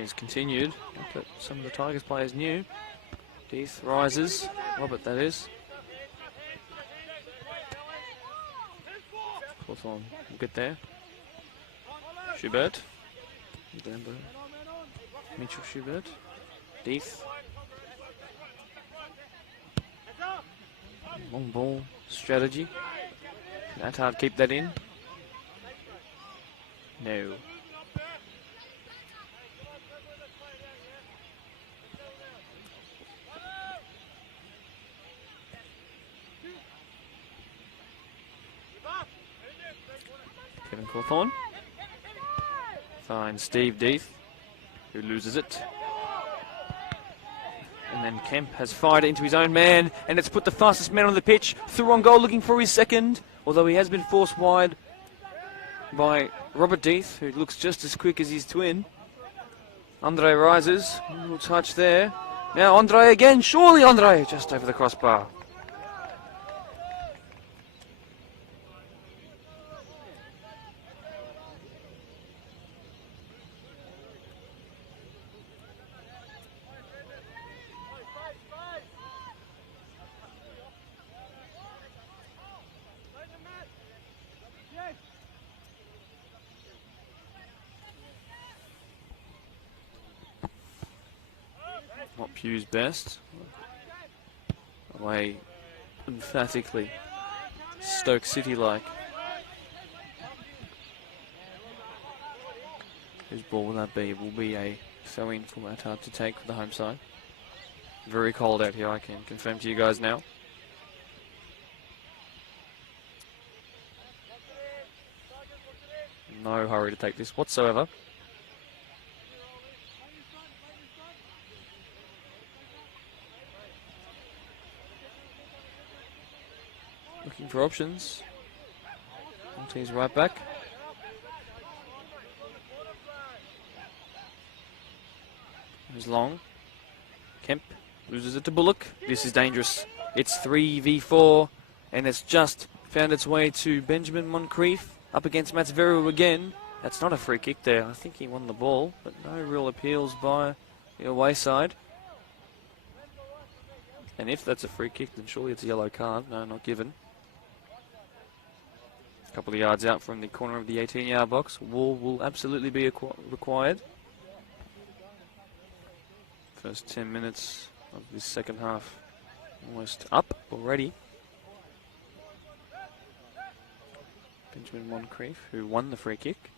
Has continued, but some of the Tigers players knew. Death rises, Robert that is. Hawthorne will get there. Schubert. Mitchell Schubert. Death. Long ball strategy. Can Attard keep that in? No. Kevin Cawthorne finds Steve Death, who loses it. And then Kemp has fired it into his own man, and it's put the fastest man on the pitch through on goal looking for his second, although he has been forced wide by Robert Death, who looks just as quick as his twin. Andre rises, a little touch there. Now Andre again, surely Andre, just over the crossbar. Not Pugh's best. Away emphatically. Stoke City-like. Whose ball will that be? It will be a throw-in for Attard to take for the home side. Very cold out here, I can confirm to you guys now. No hurry to take this whatsoever. Looking for options. Maltese right back. is long. Kemp loses it to Bullock. This is dangerous. It's 3v4, and it's just found its way to Benjamin Moncrief up against Matsveru again. That's not a free kick there. I think he won the ball, but no real appeals by the away side. And if that's a free kick, then surely it's a yellow card. No, not given. A couple of yards out from the corner of the 18-yard box. Wall will absolutely be required. First 10 minutes of this second half almost up already. Benjamin Moncrief, who won the free kick,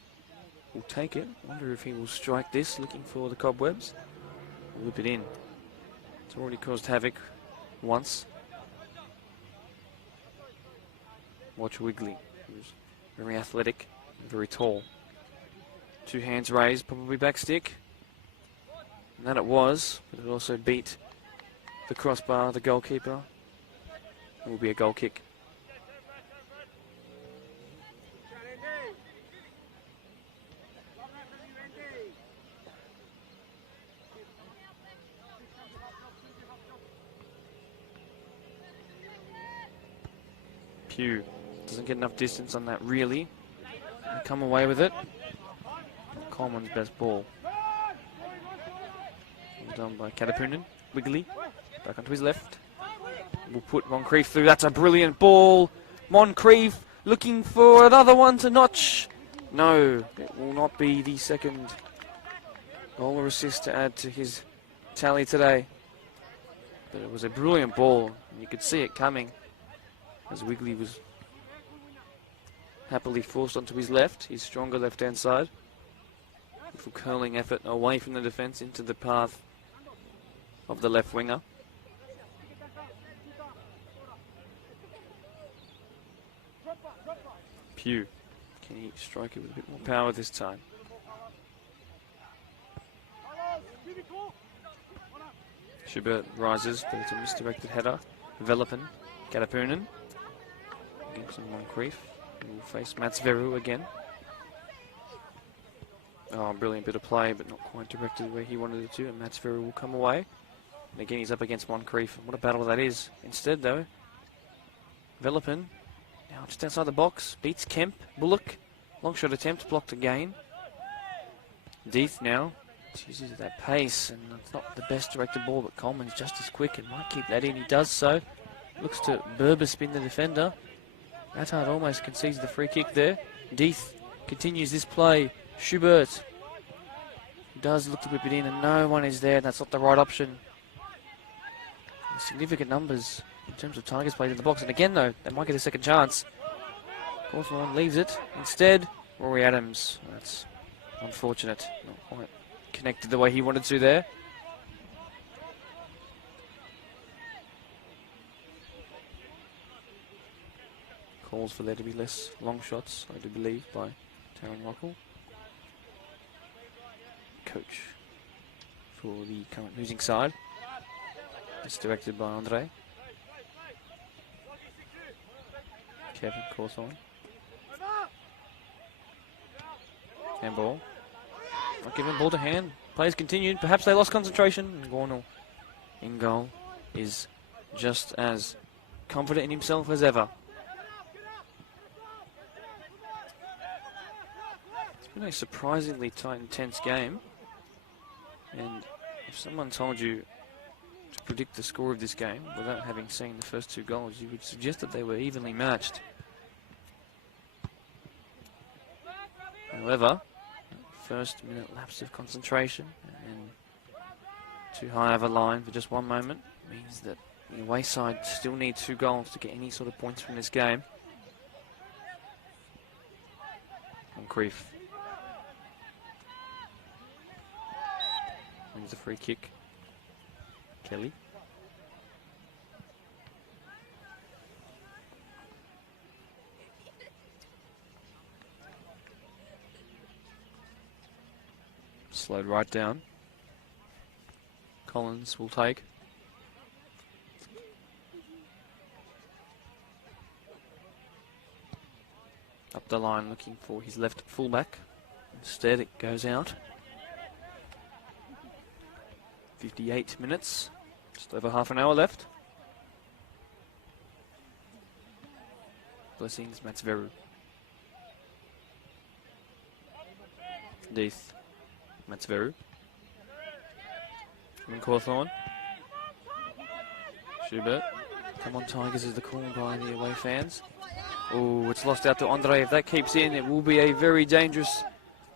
will take it. Wonder if he will strike this, looking for the cobwebs. Whip it in. It's already caused havoc once. Watch Wigley, who's very athletic and very tall. Two hands raised, probably back stick. And that it was, but it also beat the crossbar, the goalkeeper. It will be a goal kick. Pugh doesn't get enough distance on that really. Come away with it. Coleman's best ball. Well done by Katapunen. Wigley back onto his left. We'll put Moncrief through. That's a brilliant ball. Moncrief looking for another one to notch. No, it will not be the second goal or assist to add to his tally today. But it was a brilliant ball, and you could see it coming as Wigley was happily forced onto his left, his stronger left-hand side. Beautiful curling effort away from the defence into the path of the left winger. Pugh, can he strike it with a bit more power this time? Schubert rises, but it's a misdirected header. Velopin, Katapunen against Moncrief, who will face Matsveru again. Oh, brilliant bit of play, but not quite directed where he wanted it to, and Matsveru will come away. And again, he's up against Moncrief. What a battle that is. Instead, though, Velopin, now just outside the box, beats Kemp. Bullock, long shot attempt, blocked again. Deeth now uses that pace, and it's not the best directed ball, but Coleman's just as quick and might keep that in. He does so. Looks to Berber spin the defender. Attard almost concedes the free kick there. Deeth continues this play. Schubert does look to whip it in, and no one is there. That's not the right option. Significant numbers in terms of targets played in the box, and again though, they might get a second chance. Cawthorne leaves it. Instead, Rory Adams. That's unfortunate. Not quite connected the way he wanted to there. Calls for there to be less long shots, I do believe, by Taryn Rockall, coach for the current losing side. It's directed by Andre. Kevin Cawthorne. Handball. Not giving ball to hand. Players continued. Perhaps they lost concentration. And Gornall in goal is just as confident in himself as ever. It's been a surprisingly tight and tense game. And if someone told you to predict the score of this game without having seen the first two goals, you would suggest that they were evenly matched. However, first minute lapse of concentration and too high of a line for just one moment means that the away side still need 2 goals to get any sort of points from this game. Moncrief wins the free kick. Kelly. Slowed right down. Collins will take. Up the line looking for his left fullback. Instead it goes out. 58 minutes. Just over half an hour left. Blessings, Matsveru. Deeth, Matsveru. From Cawthorn. Schubert. Come on, Tigers is the call by the away fans. Oh, it's lost out to Andre. If that keeps in, it will be a very dangerous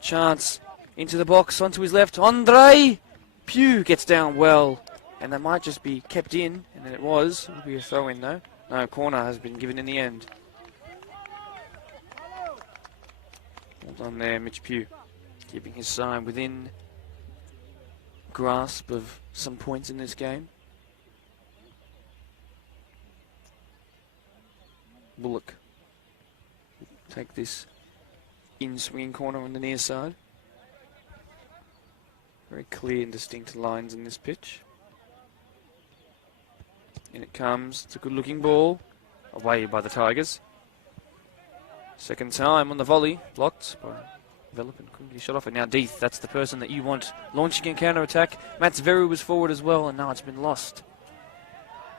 chance. Into the box, onto his left. Andre! Pugh gets down well. And that might just be kept in. And then it was. It will be a throw in though. No, corner has been given in the end. Well done there, Mitch Pugh. Keeping his side within grasp of some points in this game. Bullock take this in swinging corner on the near side. Very clear and distinct lines in this pitch. In it comes. It's a good looking ball. Away by the Tigers. Second time on the volley. Blocked by Velop and couldn't get shot off. And now Deeth, that's the person that you want launching a counter attack. Matsveru was forward as well, and now it's been lost.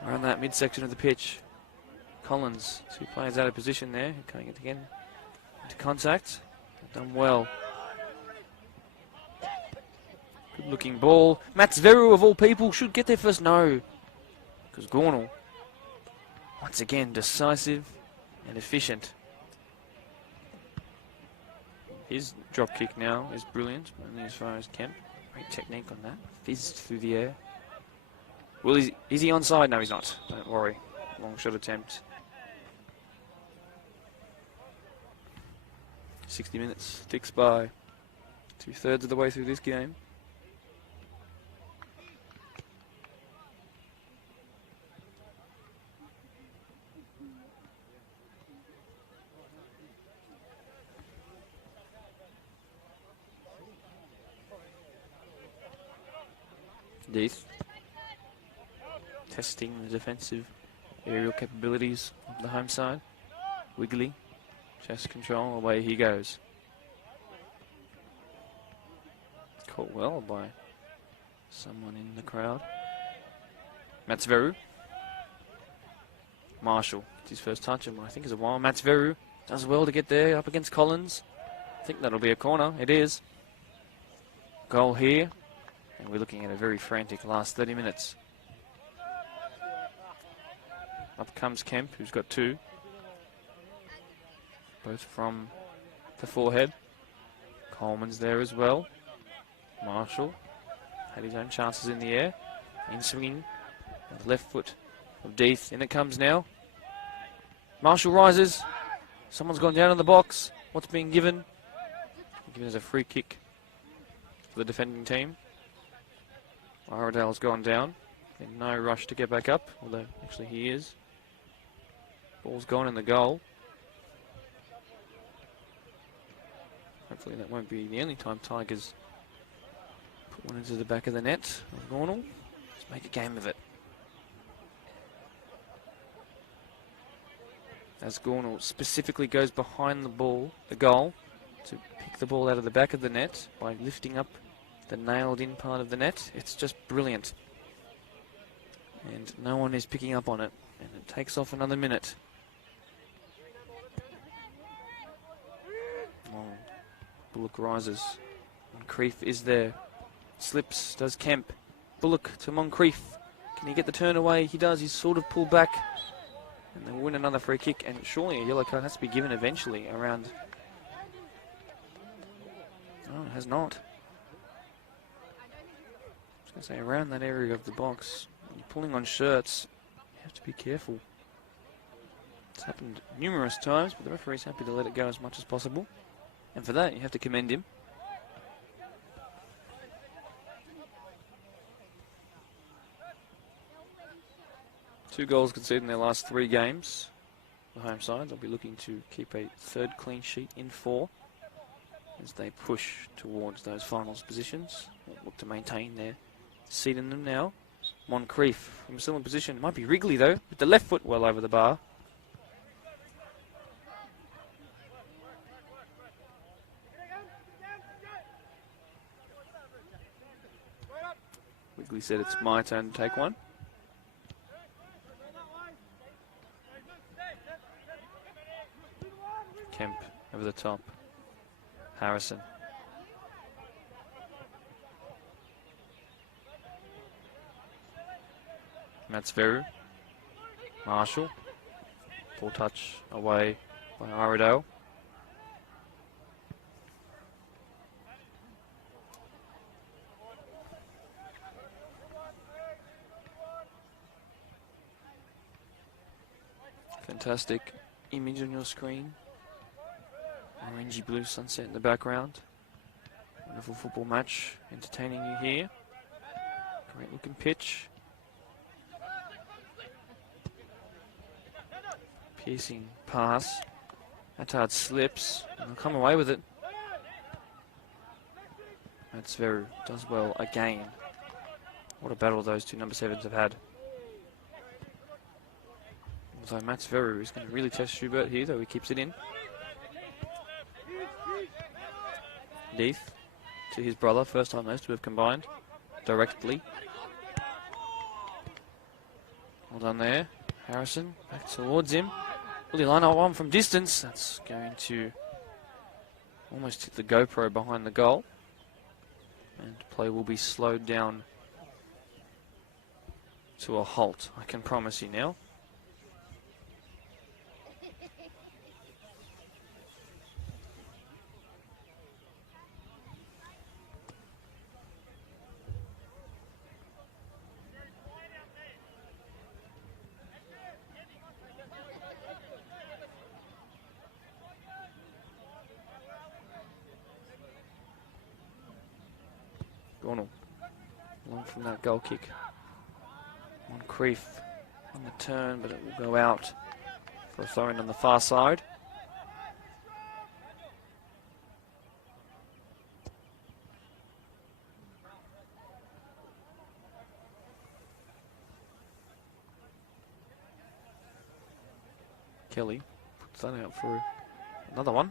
Around that midsection of the pitch. Collins, 2 players out of position there, coming it again into contact. Done well. Good looking ball. Matsveru of all people should get there first. No, because Gornall, once again, decisive and efficient. His drop kick now is brilliant, only as far as Kemp. Great technique on that. Fizzed through the air. Well, is he onside? No, he's not. Don't worry. Long shot attempt. 60 minutes ticks by. 2/3 of the way through this game. Deeth testing the defensive aerial capabilities of the home side. Wiggly, chest control, away he goes. Caught well by someone in the crowd. Matsveru. Marshall, it's his first touch in what I think is a while. Matsveru does well to get there up against Collins. I think that'll be a corner. It is. Goal here. And we're looking at a very frantic last 30 minutes. Up comes Kemp, who's got 2. Both from the forehead. Coleman's there as well. Marshall had his own chances in the air. In swinging. The left foot of Deeth. In it comes now. Marshall rises. Someone's gone down in the box. What's being given? Given as a free kick for the defending team. Iredale's gone down. In no rush to get back up, although actually he is. Ball's gone in the goal. Hopefully that won't be the only time Tigers put one into the back of the net. Gornall, let's make a game of it. As Gornall specifically goes behind the ball, the goal, to pick the ball out of the back of the net by lifting up the nailed in part of the net. It's just brilliant. And no one is picking up on it. And it takes off another minute. Oh, Bullock rises. Moncrief is there. Slips, does Kemp. Bullock to Moncrief. Can he get the turn away? He does. He's sort of pulled back. And they'll win another free kick. And surely a yellow card has to be given eventually around... No, it has not. I was going to say, around that area of the box, when you're pulling on shirts, you have to be careful. It's happened numerous times, but the referee's happy to let it go as much as possible. And for that, you have to commend him. Two goals conceded in their last 3 games. The home side, they'll be looking to keep a 3rd clean sheet in 4 as they push towards those finals positions. They'll look to maintain their seat in them now. Moncrief from still in position. Might be Wrigley though, with the left foot well over the bar. Wiggly said it's my turn to take one. Kemp over the top. Harrison. Matsveru. Marshall. Full touch away by Iredale. Fantastic image on your screen. Orangey blue sunset in the background. Wonderful football match, entertaining you here. Great looking pitch. Piercing pass. Attard slips, and they'll come away with it. Matsveru does well again. What a battle those two number 7s have had. Although Matsveru is going to really test Schubert here, though he keeps it in. Leith to his brother, first time those two have combined directly. Well done there. Harrison back towards him. Will he line up one from distance? That's going to almost hit the GoPro behind the goal. And play will be slowed down to a halt, I can promise you now. Gornall, long from that goal kick. Moncrief on the turn, but it will go out for a throw-in on the far side. Kelly puts that out for another one.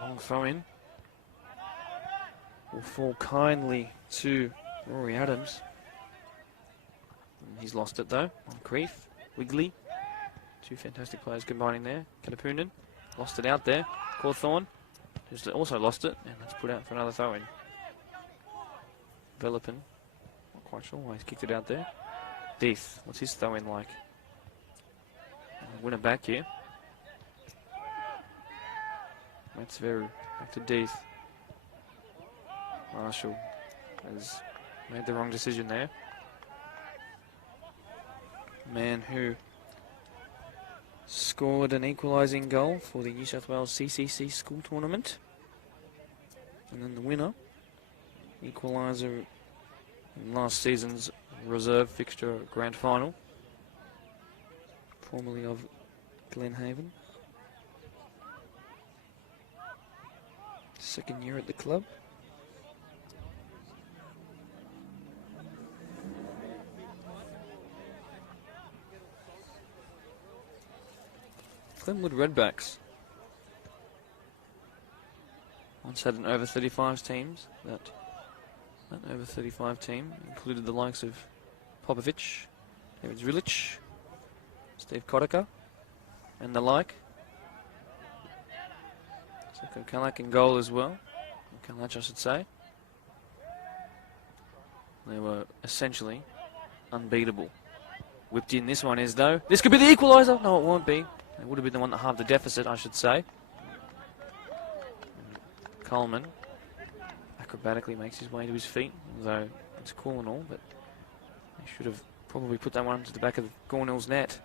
Long throw-in. Will fall kindly to Rory Adams. And he's lost it though. Moncrief, Wiggly. Two fantastic players combining there. Katapunan lost it out there. Cawthorne just also lost it. And that's put out for another throw-in. Velopin, not quite sure why he's kicked it out there. Deeth, what's his throw-in like? Winner back here. Matsveru, back to Deeth. Marshall has made the wrong decision there. Man who scored an equalising goal for the New South Wales CCC school tournament. And then the winner, equaliser in last season's reserve fixture grand final, formerly of Glenhaven. Second year at the club. Glenwood Redbacks once had an over 35s teams. That over 35 team included the likes of Popovic, David Druitt, Steve Kotica, and the like. So Kalak in goal as well. Kalach, I should say. They were essentially unbeatable. Whipped in this one is though. This could be the equaliser. No, it won't be. It would have been the one that halved the deficit, I should say. Coleman acrobatically makes his way to his feet, although it's cool and all, but he should have probably put that one to the back of Gornell's net.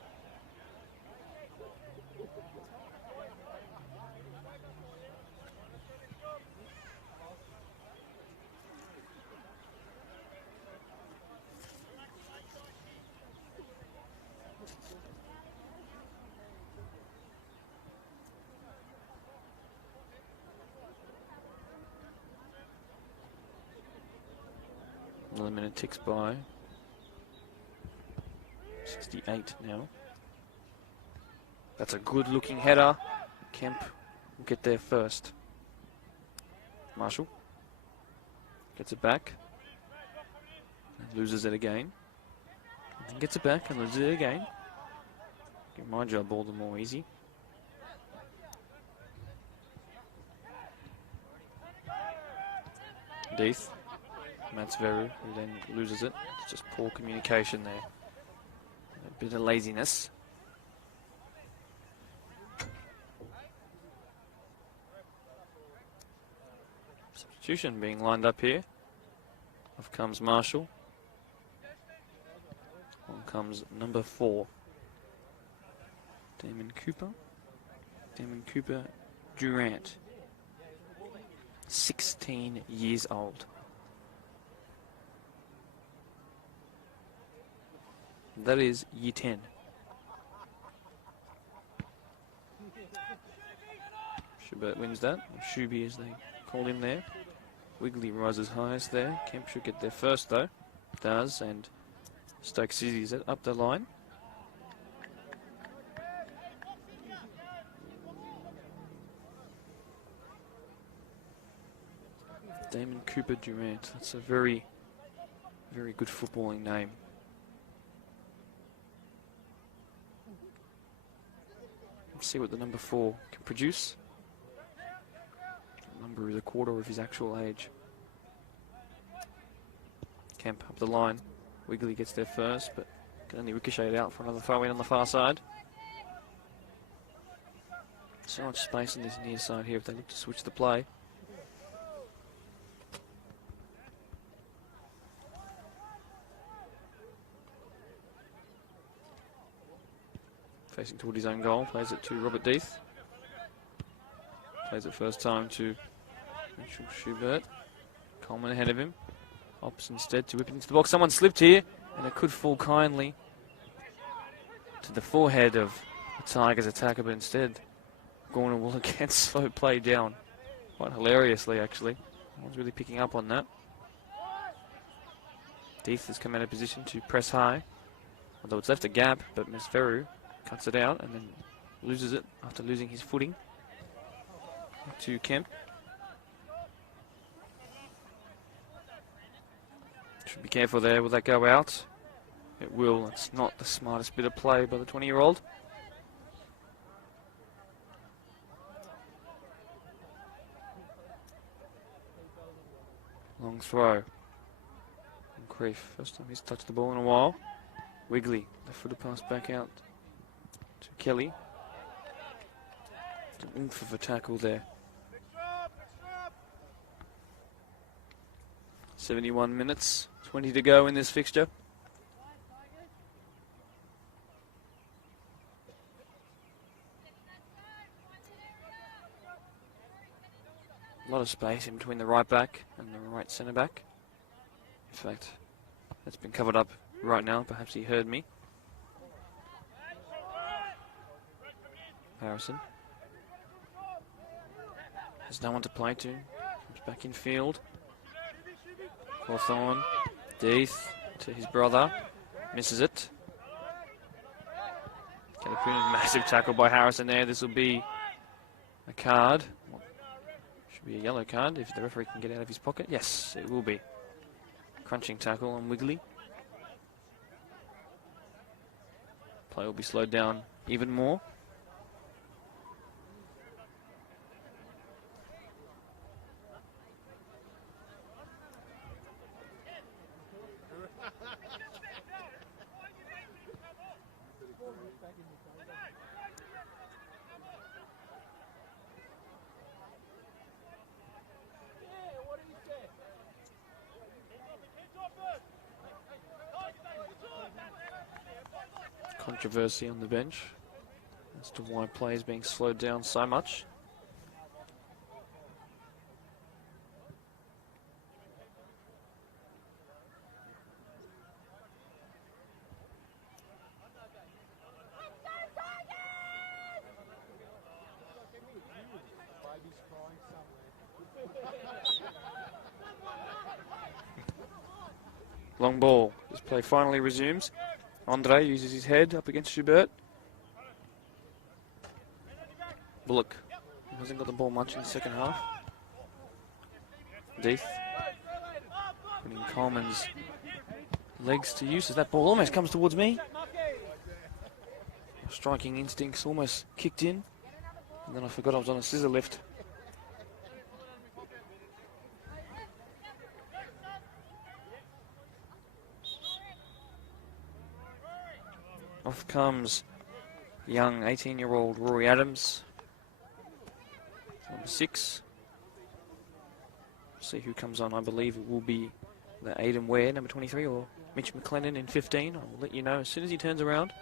Another minute ticks by. 68 now. That's a good looking header. Kemp will get there first. Marshall gets it back. Loses it again. And gets it back and loses it again. Get my job all the more easy. Deeth. Matsveru, who then loses it. It's just poor communication there. A bit of laziness. Substitution being lined up here. Off comes Marshall. On comes number 4. Damon Cooper Druitt. 16 years old. That is year 10. Schubert wins that, or Shuby as they call him there. Wigley rises highest there. Kemp should get there first though. Does, and Stoke City's it up the line. Damon Cooper Durant. That's a very, very good footballing name. Let's see what the number 4 can produce. The number is a quarter of his actual age. Kemp up the line. Wigley gets there first, but can only ricochet it out for another throw in on the far side. So much space on this near side here if they look to switch the play. Facing toward his own goal, plays it to Robert Deeth. Plays it first time to Mitchell Schubert. Coleman ahead of him. Opts instead to whip it into the box. Someone slipped here, and it could fall kindly to the forehead of the Tigers attacker, but instead Gorner will again slow play down. Quite hilariously, actually. No one's really picking up on that. Deeth has come out of position to press high, although it's left a gap, but Matsveru cuts it out and then loses it after losing his footing. To Kemp. Should be careful there. Will that go out? It will. It's not the smartest bit of play by the 20-year-old. Long throw. And Creef. First time he's touched the ball in a while. Wigley. Left footer pass back out to Kelly. An oomph of a tackle there. 71 minutes, 20 to go in this fixture. A lot of space in between the right back and the right centre back. In fact, that's been covered up right now. Perhaps he heard me. Harrison has no one to play to. Comes back in field. Hawthorne, Deeth to his brother, misses it. Massive tackle by Harrison there. This will be a card. Should be a yellow card if the referee can get out of his pocket. Yes, it will be. Crunching tackle on Wigley. Play will be slowed down even more. Controversy on the bench as to why play is being slowed down so much. Long ball. This play finally resumes. Andre uses his head up against Schubert. Bullock hasn't got the ball much in the second half. Deeth putting Coleman's legs to use as that ball almost comes towards me. Striking instincts almost kicked in, and then I forgot I was on a scissor lift. Off comes young 18-year-old Rory Adams, number 6. See who comes on. I believe it will be the Aidan Ware, number 23, or Mitch McLennan in 15. I'll let you know as soon as he turns around.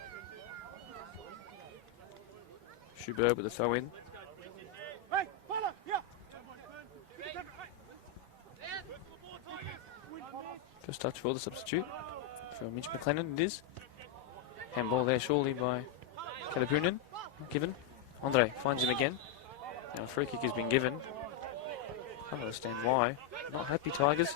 Schubert with the throw in. First touch for the substitute. For Mitch McLennan it is. Handball there surely by Kalapunen. Given. Andre finds him again. Now a free kick has been given. Can't understand why. Not happy, Tigers.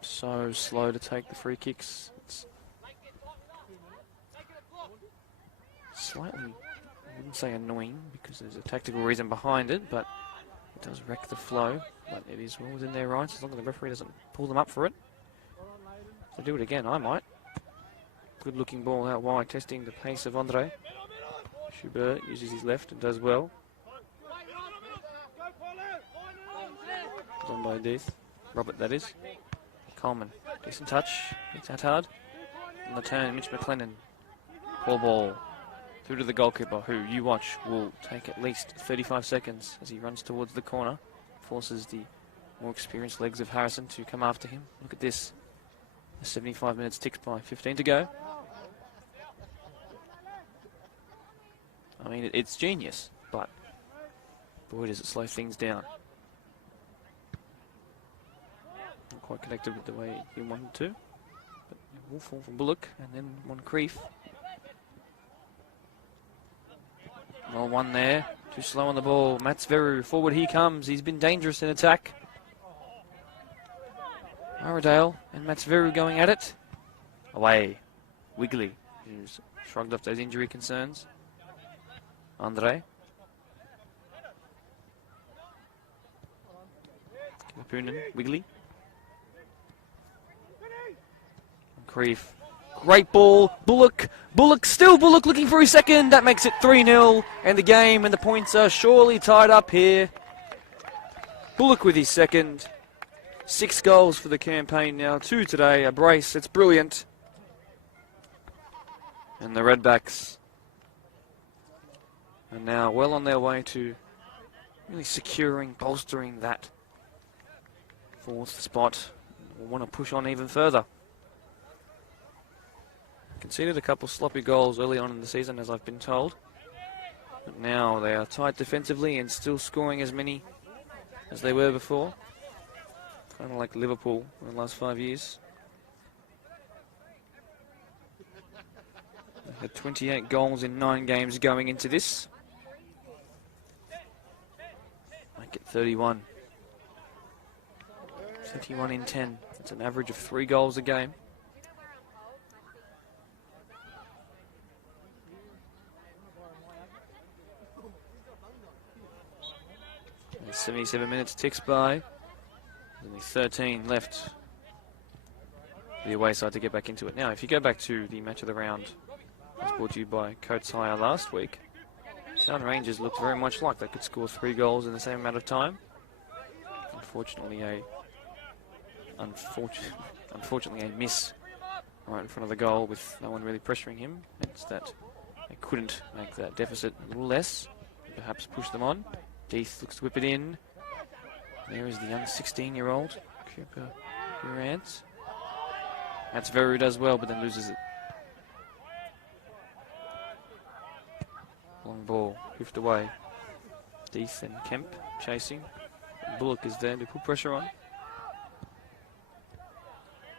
So slow to take the free kicks. It's slightly, I wouldn't say annoying because there's a tactical reason behind it, but it does wreck the flow. But it is well within their rights as long as the referee doesn't pull them up for it. If they do it again, I might. Good looking ball out wide, testing the pace of Andre. Schubert uses his left and does well. Done by Death. Robert, that is. Coleman, decent touch. It's that hard. On the turn, Mitch McLennan. Poor ball. Through to the goalkeeper, who you watch will take at least 35 seconds as he runs towards the corner. Forces the more experienced legs of Harrison to come after him. Look at this. 75 minutes ticks by, 15 to go. I mean, it's genius, but boy, does it slow things down. Not quite connected with the way he wanted to. But it will fall from Bullock, and then Moncrief. Well, one there. Too slow on the ball. Mats Veru, forward he comes. He's been dangerous in attack. Aradale and Mats Veru going at it. Away. Wiggly, who's shrugged off those injury concerns. Andre. Kapunen, Wiggly. Moncrief. Great ball. Bullock. Still Bullock looking for his second. That makes it 3-0. And the game and the points are surely tied up here. Bullock with his second. 6 goals for the campaign now. 2 today. A brace. It's brilliant. And the Redbacks are now well on their way to really securing, bolstering that 4th spot. We'll want to push on even further. Conceded a couple sloppy goals early on in the season, as I've been told. But now they are tight defensively and still scoring as many as they were before. Kind of like Liverpool in the last 5 years. They had 28 goals in 9 games going into this. Make it 31. 31 in 10. That's an average of 3 goals a game. And 77 minutes ticks by. There's only 13 left for the away side to get back into it. Now, if you go back to the match of the round, it was brought to you by Coates Hire last week. Town Rangers looked very much like they could score 3 goals in the same amount of time. Unfortunately, a miss right in front of the goal with no one really pressuring him. It's that they couldn't make that deficit a little less. Perhaps push them on. Death looks to whip it in. There is the young 16-year-old Cooper Durant. That's Veru does well, but then loses it. Long ball, hoofed away. Death and Kemp chasing. Bullock is there to put pressure on.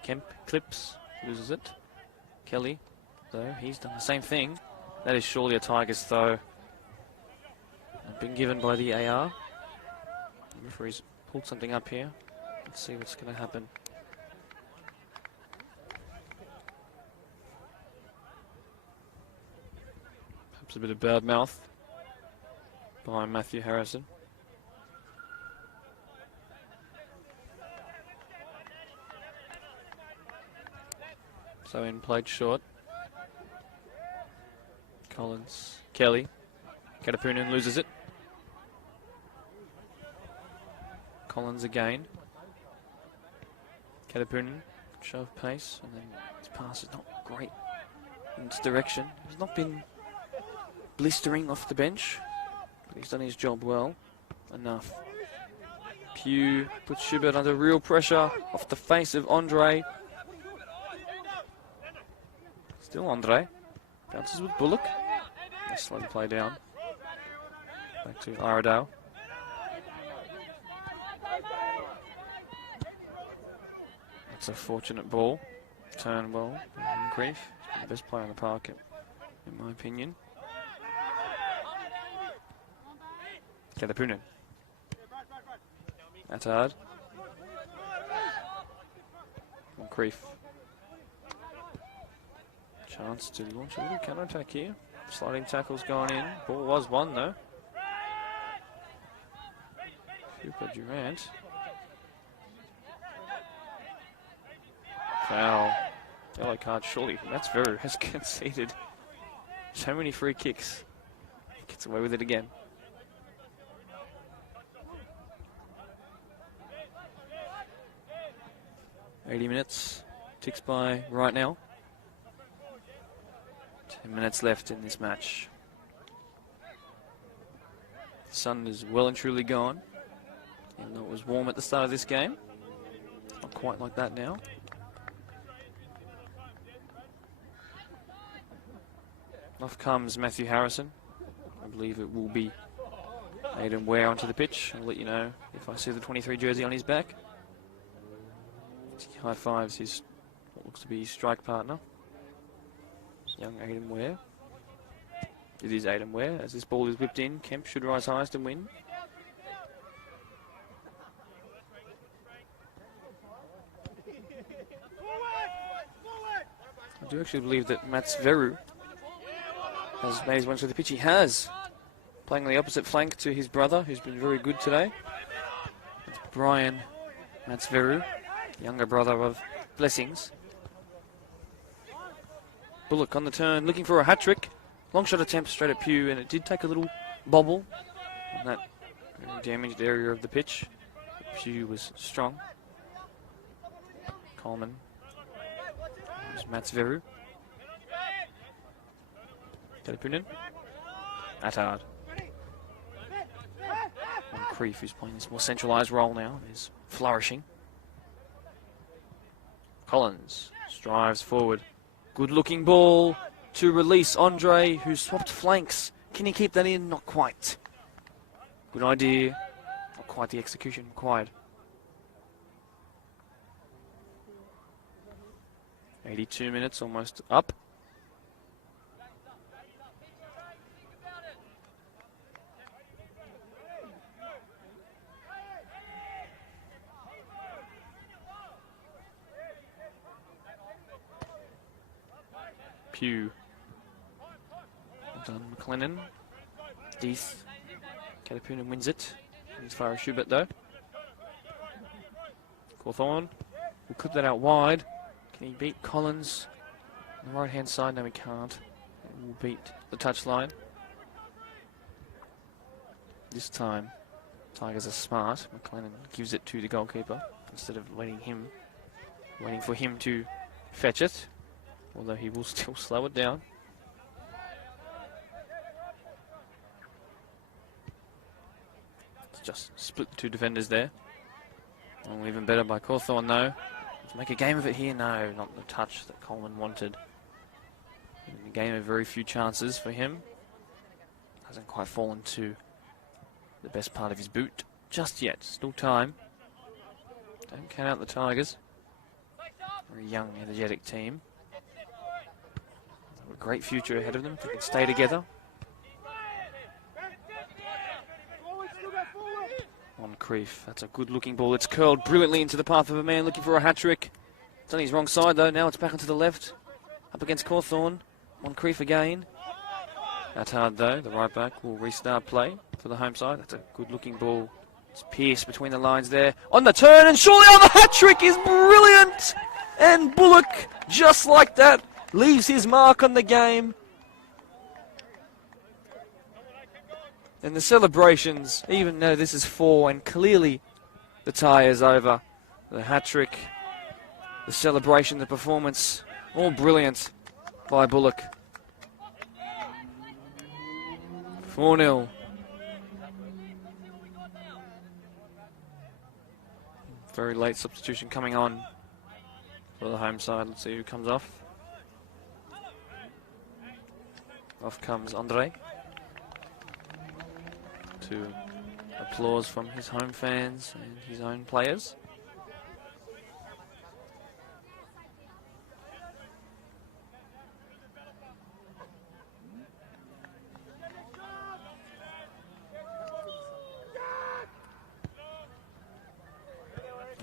Kemp clips, loses it. Kelly, though, he's done the same thing. That is surely a Tigers throw. Been given by the AR. The referee's pulled something up here. Let's see what's going to happen. Perhaps a bit of bad mouth. by Matthew Harrison. So in played short. Kelly. Katapunan loses it. Collins again. Katapunan, show of pace, and then his pass is not great in its direction. He's not been blistering off the bench, but he's done his job well enough. Pugh puts Schubert under real pressure off the face of Andre. Still Andre. Bounces with Bullock. They slow the play down. Back to Iredale. That's a fortunate ball. Turn well. Grief. He's been the best player on the park, in my opinion. Katapunan. That's hard. And Grief. Chance to launch a little counter-attack here. Sliding tackle's gone in. Ball was won though. Super Durant. Foul. Yellow card surely. That's Veru has conceded so many free kicks. Gets away with it again. $80 minutes. Ticks by right now. 10 minutes left in this match. The sun is well and truly gone. Even though it was warm at the start of this game. Not quite like that now. Off comes Matthew Harrison. I believe it will be Aidan Ware onto the pitch. I'll let you know if I see the 23 jersey on his back. He high fives his what looks to be his strike partner. Young Aidan Ware. It is Aidan Ware. As this ball is whipped in, Kemp should rise highest and win. I do actually believe that Mats Veru has made his way to the pitch. He has. Playing on the opposite flank to his brother, who's been very good today. It's Brian Mats Veru, younger brother of Blessings. Bullock on the turn, looking for a hat-trick. Long shot attempt straight at Pugh, and it did take a little bobble on that very damaged area of the pitch. Pugh was strong. Coleman. There's Mats Veru. Katapunan. That's hard. And Creef, who's playing this more centralised role now, is flourishing. Collins strives forward. Good looking ball to release Andre, who swapped flanks. Can he keep that in? Not quite. Good idea. Not quite the execution required. 82 minutes, almost up. Pugh. Well done, McLennan. Deeth. Katapunan wins it. As far as Schubert though. Cawthorne will clip that out wide. Can he beat Collins on the right hand side? No, he can't. He will beat the touchline. This time, Tigers are smart. McLennan gives it to the goalkeeper instead of waiting for him to fetch it. Although he will still slow it down. It's just split the two defenders there. Oh, even better by Cawthorne though. Let's make a game of it here. No, not the touch that Coleman wanted. In the game of very few chances for him. Hasn't quite fallen to the best part of his boot just yet. Still time. Don't count out the Tigers. Very young, energetic team. A great future ahead of them if they can stay together. On Creef, that's a good looking ball. It's curled brilliantly into the path of a man looking for a hat-trick. It's on his wrong side though, now it's back onto the left. Up against Cawthorne. On Creef again. That's hard though, the right back will restart play. for the home side. That's a good-looking ball. It's pierced between the lines there. On the turn, and surely on the hat-trick is brilliant! And Bullock, just like that, leaves his mark on the game. And the celebrations, even though this is 4 and clearly the tie is over, the hat-trick, the celebration, the performance, all brilliant by Bullock. 4-0. Very late substitution coming on for the home side. Let's see who comes off. Off comes Andre. To applause from his home fans and his own players.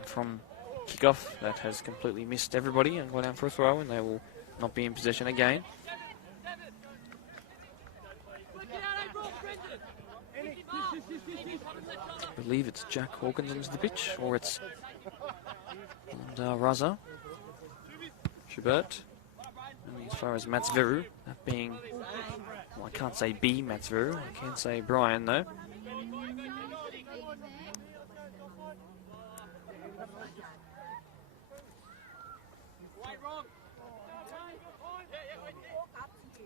From kickoff, that has completely missed everybody and gone out for a throw, and they will not be in possession again. I believe it's Jack Hawkins onto the pitch, or it's Raza, Schubert. And as far as Mats Veru, that being, well, I can't say B Mats Veru, I can say Brian though.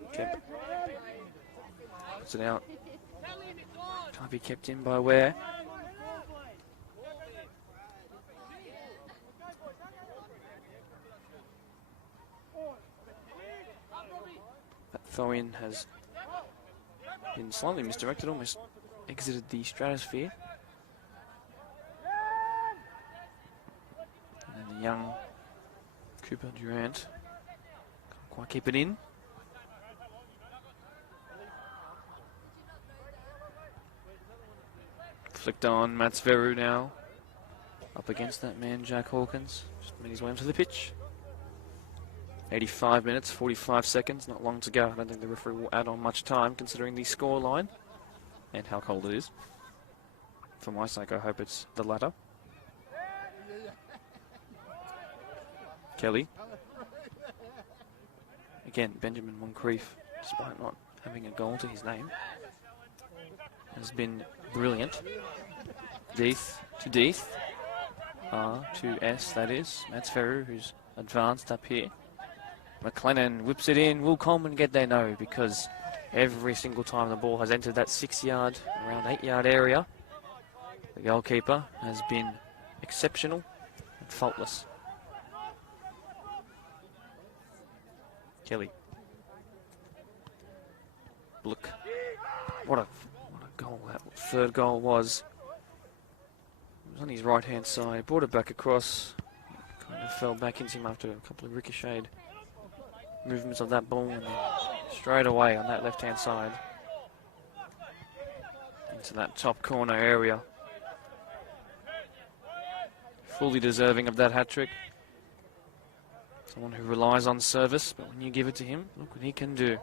Okay. Puts it out. Can't be kept in by Ware. That throw-in has been slightly misdirected, almost exited the stratosphere. And then the young Cooper Durant can't quite keep it in. Flicked on, Mats Veru now. Up against that man, Jack Hawkins. Just made his way onto the pitch. 85 minutes, 45 seconds, not long to go. I don't think the referee will add on much time considering the score line and how cold it is. For my sake, I hope it's the latter. Kelly. Again, Benjamin Moncrief, despite not having a goal to his name, has been brilliant. Deeth to Deeth. R to S, that is. Mats Veru, who's advanced up here. McLennan whips it in. Will Coleman get there? No, because every single time the ball has entered that 6-yard, around 8-yard area, the goalkeeper has been exceptional and faultless. Kelly. Look. What a goal that third goal was. It was on his right hand side, brought it back across, kind of fell back into him after a couple of ricocheted movements of that ball, and then straight away on that left hand side into that top corner area. Fully deserving of that hat-trick. Someone who relies on service, but when you give it to him, look what he can do.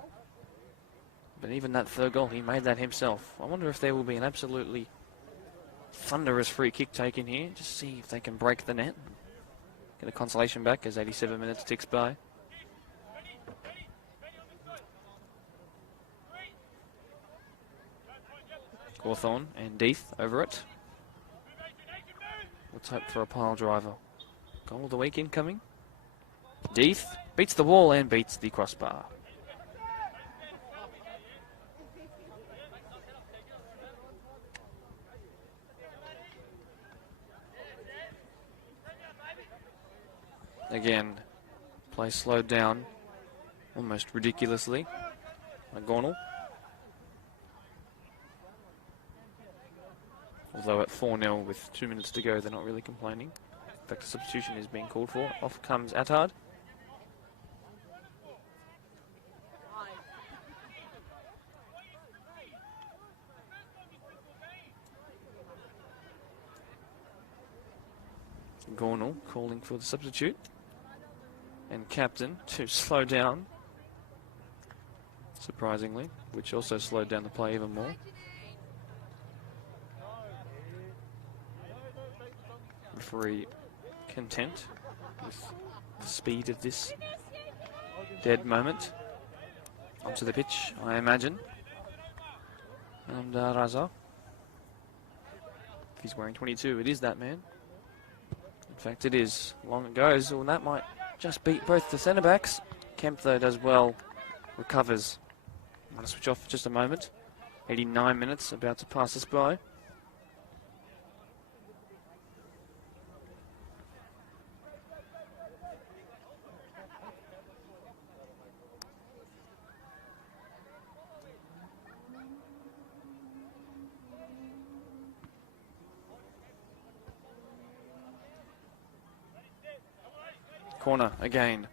But even that third goal, he made that himself. I wonder if there will be an absolutely thunderous free kick taken here. Just see if they can break the net. Get a consolation back as 87 minutes ticks by. Hawthorne and Deeth over it. Let's hope for a pile driver. Goal of the week incoming. Deeth beats the wall and beats the crossbar. Again, play slowed down almost ridiculously by Gornell. Although at 4-0 with 2 minutes to go, they're not really complaining. In fact, a substitution is being called for. Off comes Attard. Gornell calling for the substitute. And captain to slow down, surprisingly, which also slowed down the play even more. referee content with the speed of this dead moment. Onto the pitch, I imagine. And Raza. If he's wearing 22, it is that man. In fact, it is. Long it goes. Well, that might just beat both the centre-backs. Kemp, though, does well. Recovers. I'm going to switch off for just a moment. 89 minutes, about to pass us by. Corner again.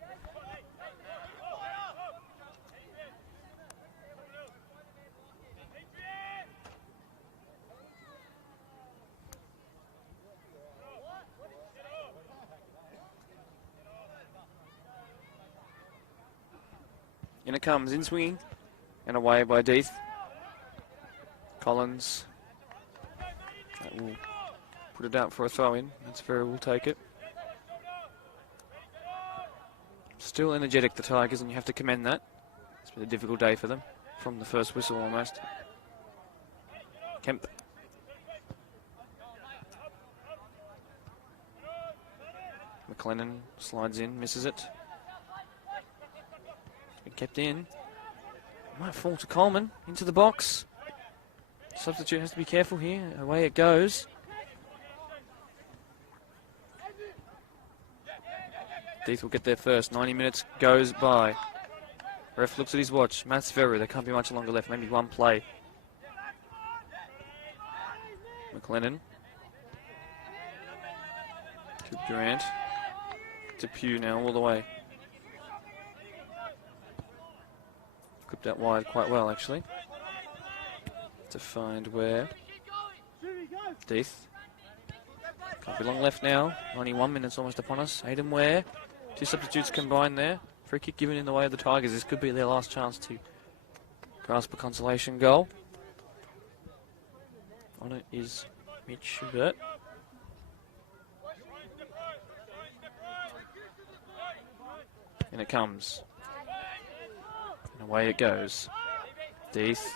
In it comes, in swinging, and away by Death. Collins. That will put it out for a throw-in. That's fair, we'll take it. Still energetic, the Tigers, and you have to commend that. It's been a difficult day for them, from the first whistle almost. Kemp. McLennan slides in, misses it. Been kept in. Might fall to Coleman, into the box. Substitute has to be careful here, away it goes. Death will get there first. 90 minutes goes by. Ref looks at his watch. Matt's Ferrer. There can't be much longer left. Maybe one play. McLennan. To Durant. To Pugh now all the way. Clipped out wide quite well, actually. To find where. Death. Can't be long left now. 91 minutes almost upon us. Aidan Ware. Two substitutes combined there. Free kick given in the way of the Tigers. This could be their last chance to grasp a consolation goal. On it is Mitch Schubert. And it comes. And away it goes. Death.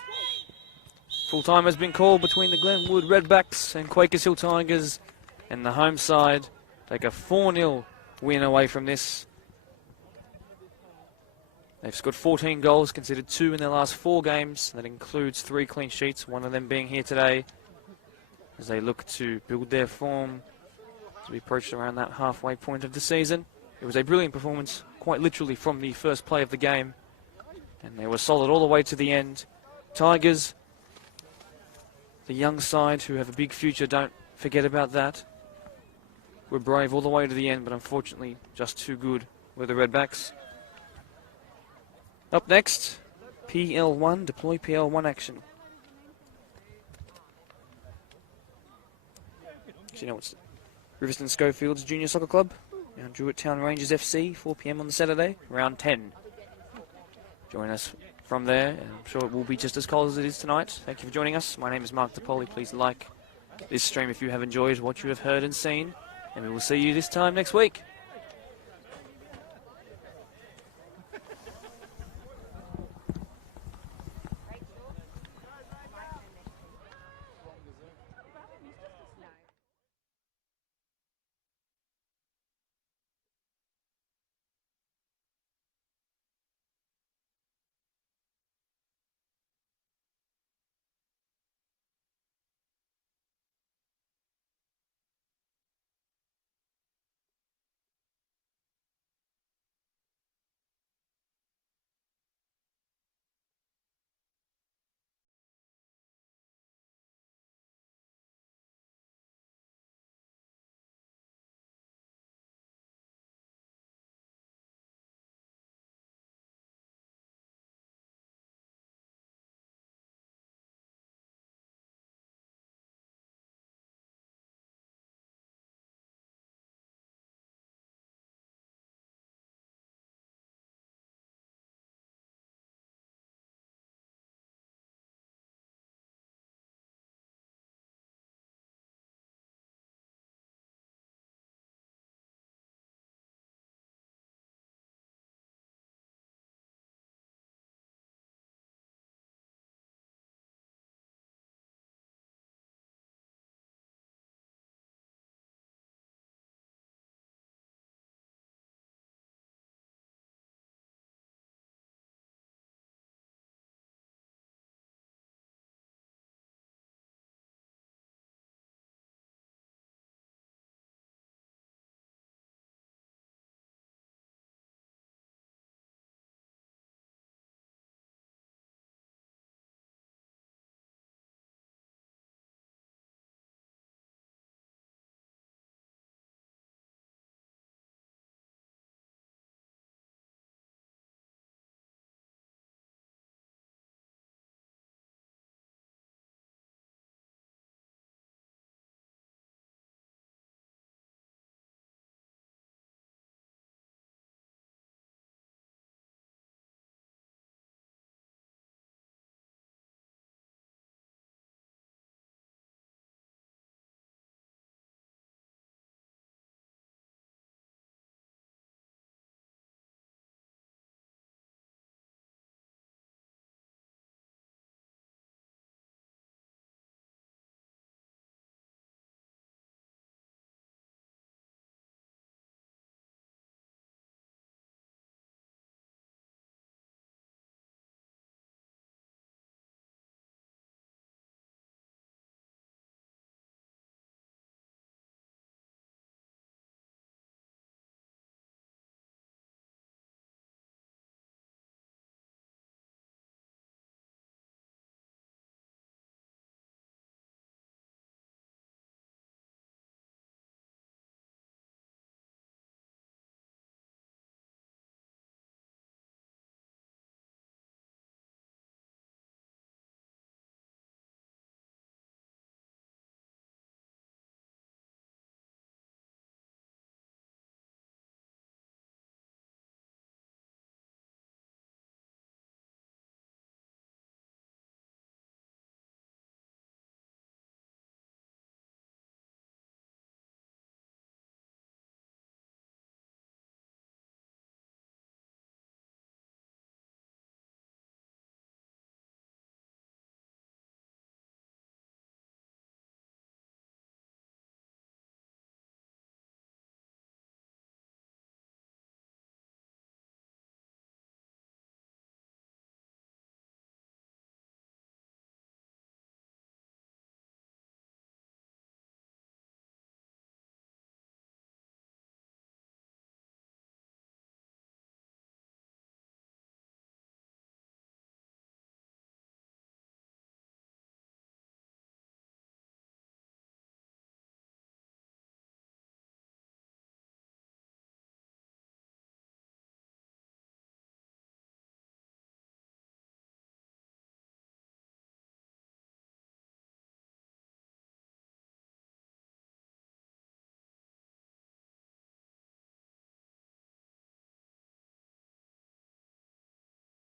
Full time has been called between the Glenwood Redbacks and Quakers Hill Tigers. And the home side take a 4-0 win away from this. They've scored 14 goals, conceded 2 in their last 4 games. That includes 3 clean sheets, one of them being here today, as they look to build their form as we approach around that halfway point of the season. It was a brilliant performance, quite literally from the first play of the game, and they were solid all the way to the end. Tigers, the young side who have a big future, don't forget about that. We're brave all the way to the end, but unfortunately just too good were the Redbacks. Up next, PL1, deploy PL1 action. So you know it's Riverston Schofields Junior Soccer Club, now Druitt Town Rangers FC, 4 PM on the Saturday, round 10. Join us from there, and I'm sure it will be just as cold as it is tonight. Thank you for joining us. My name is Mark DePoli. Please like this stream if you have enjoyed what you have heard and seen, and we will see you this time next week.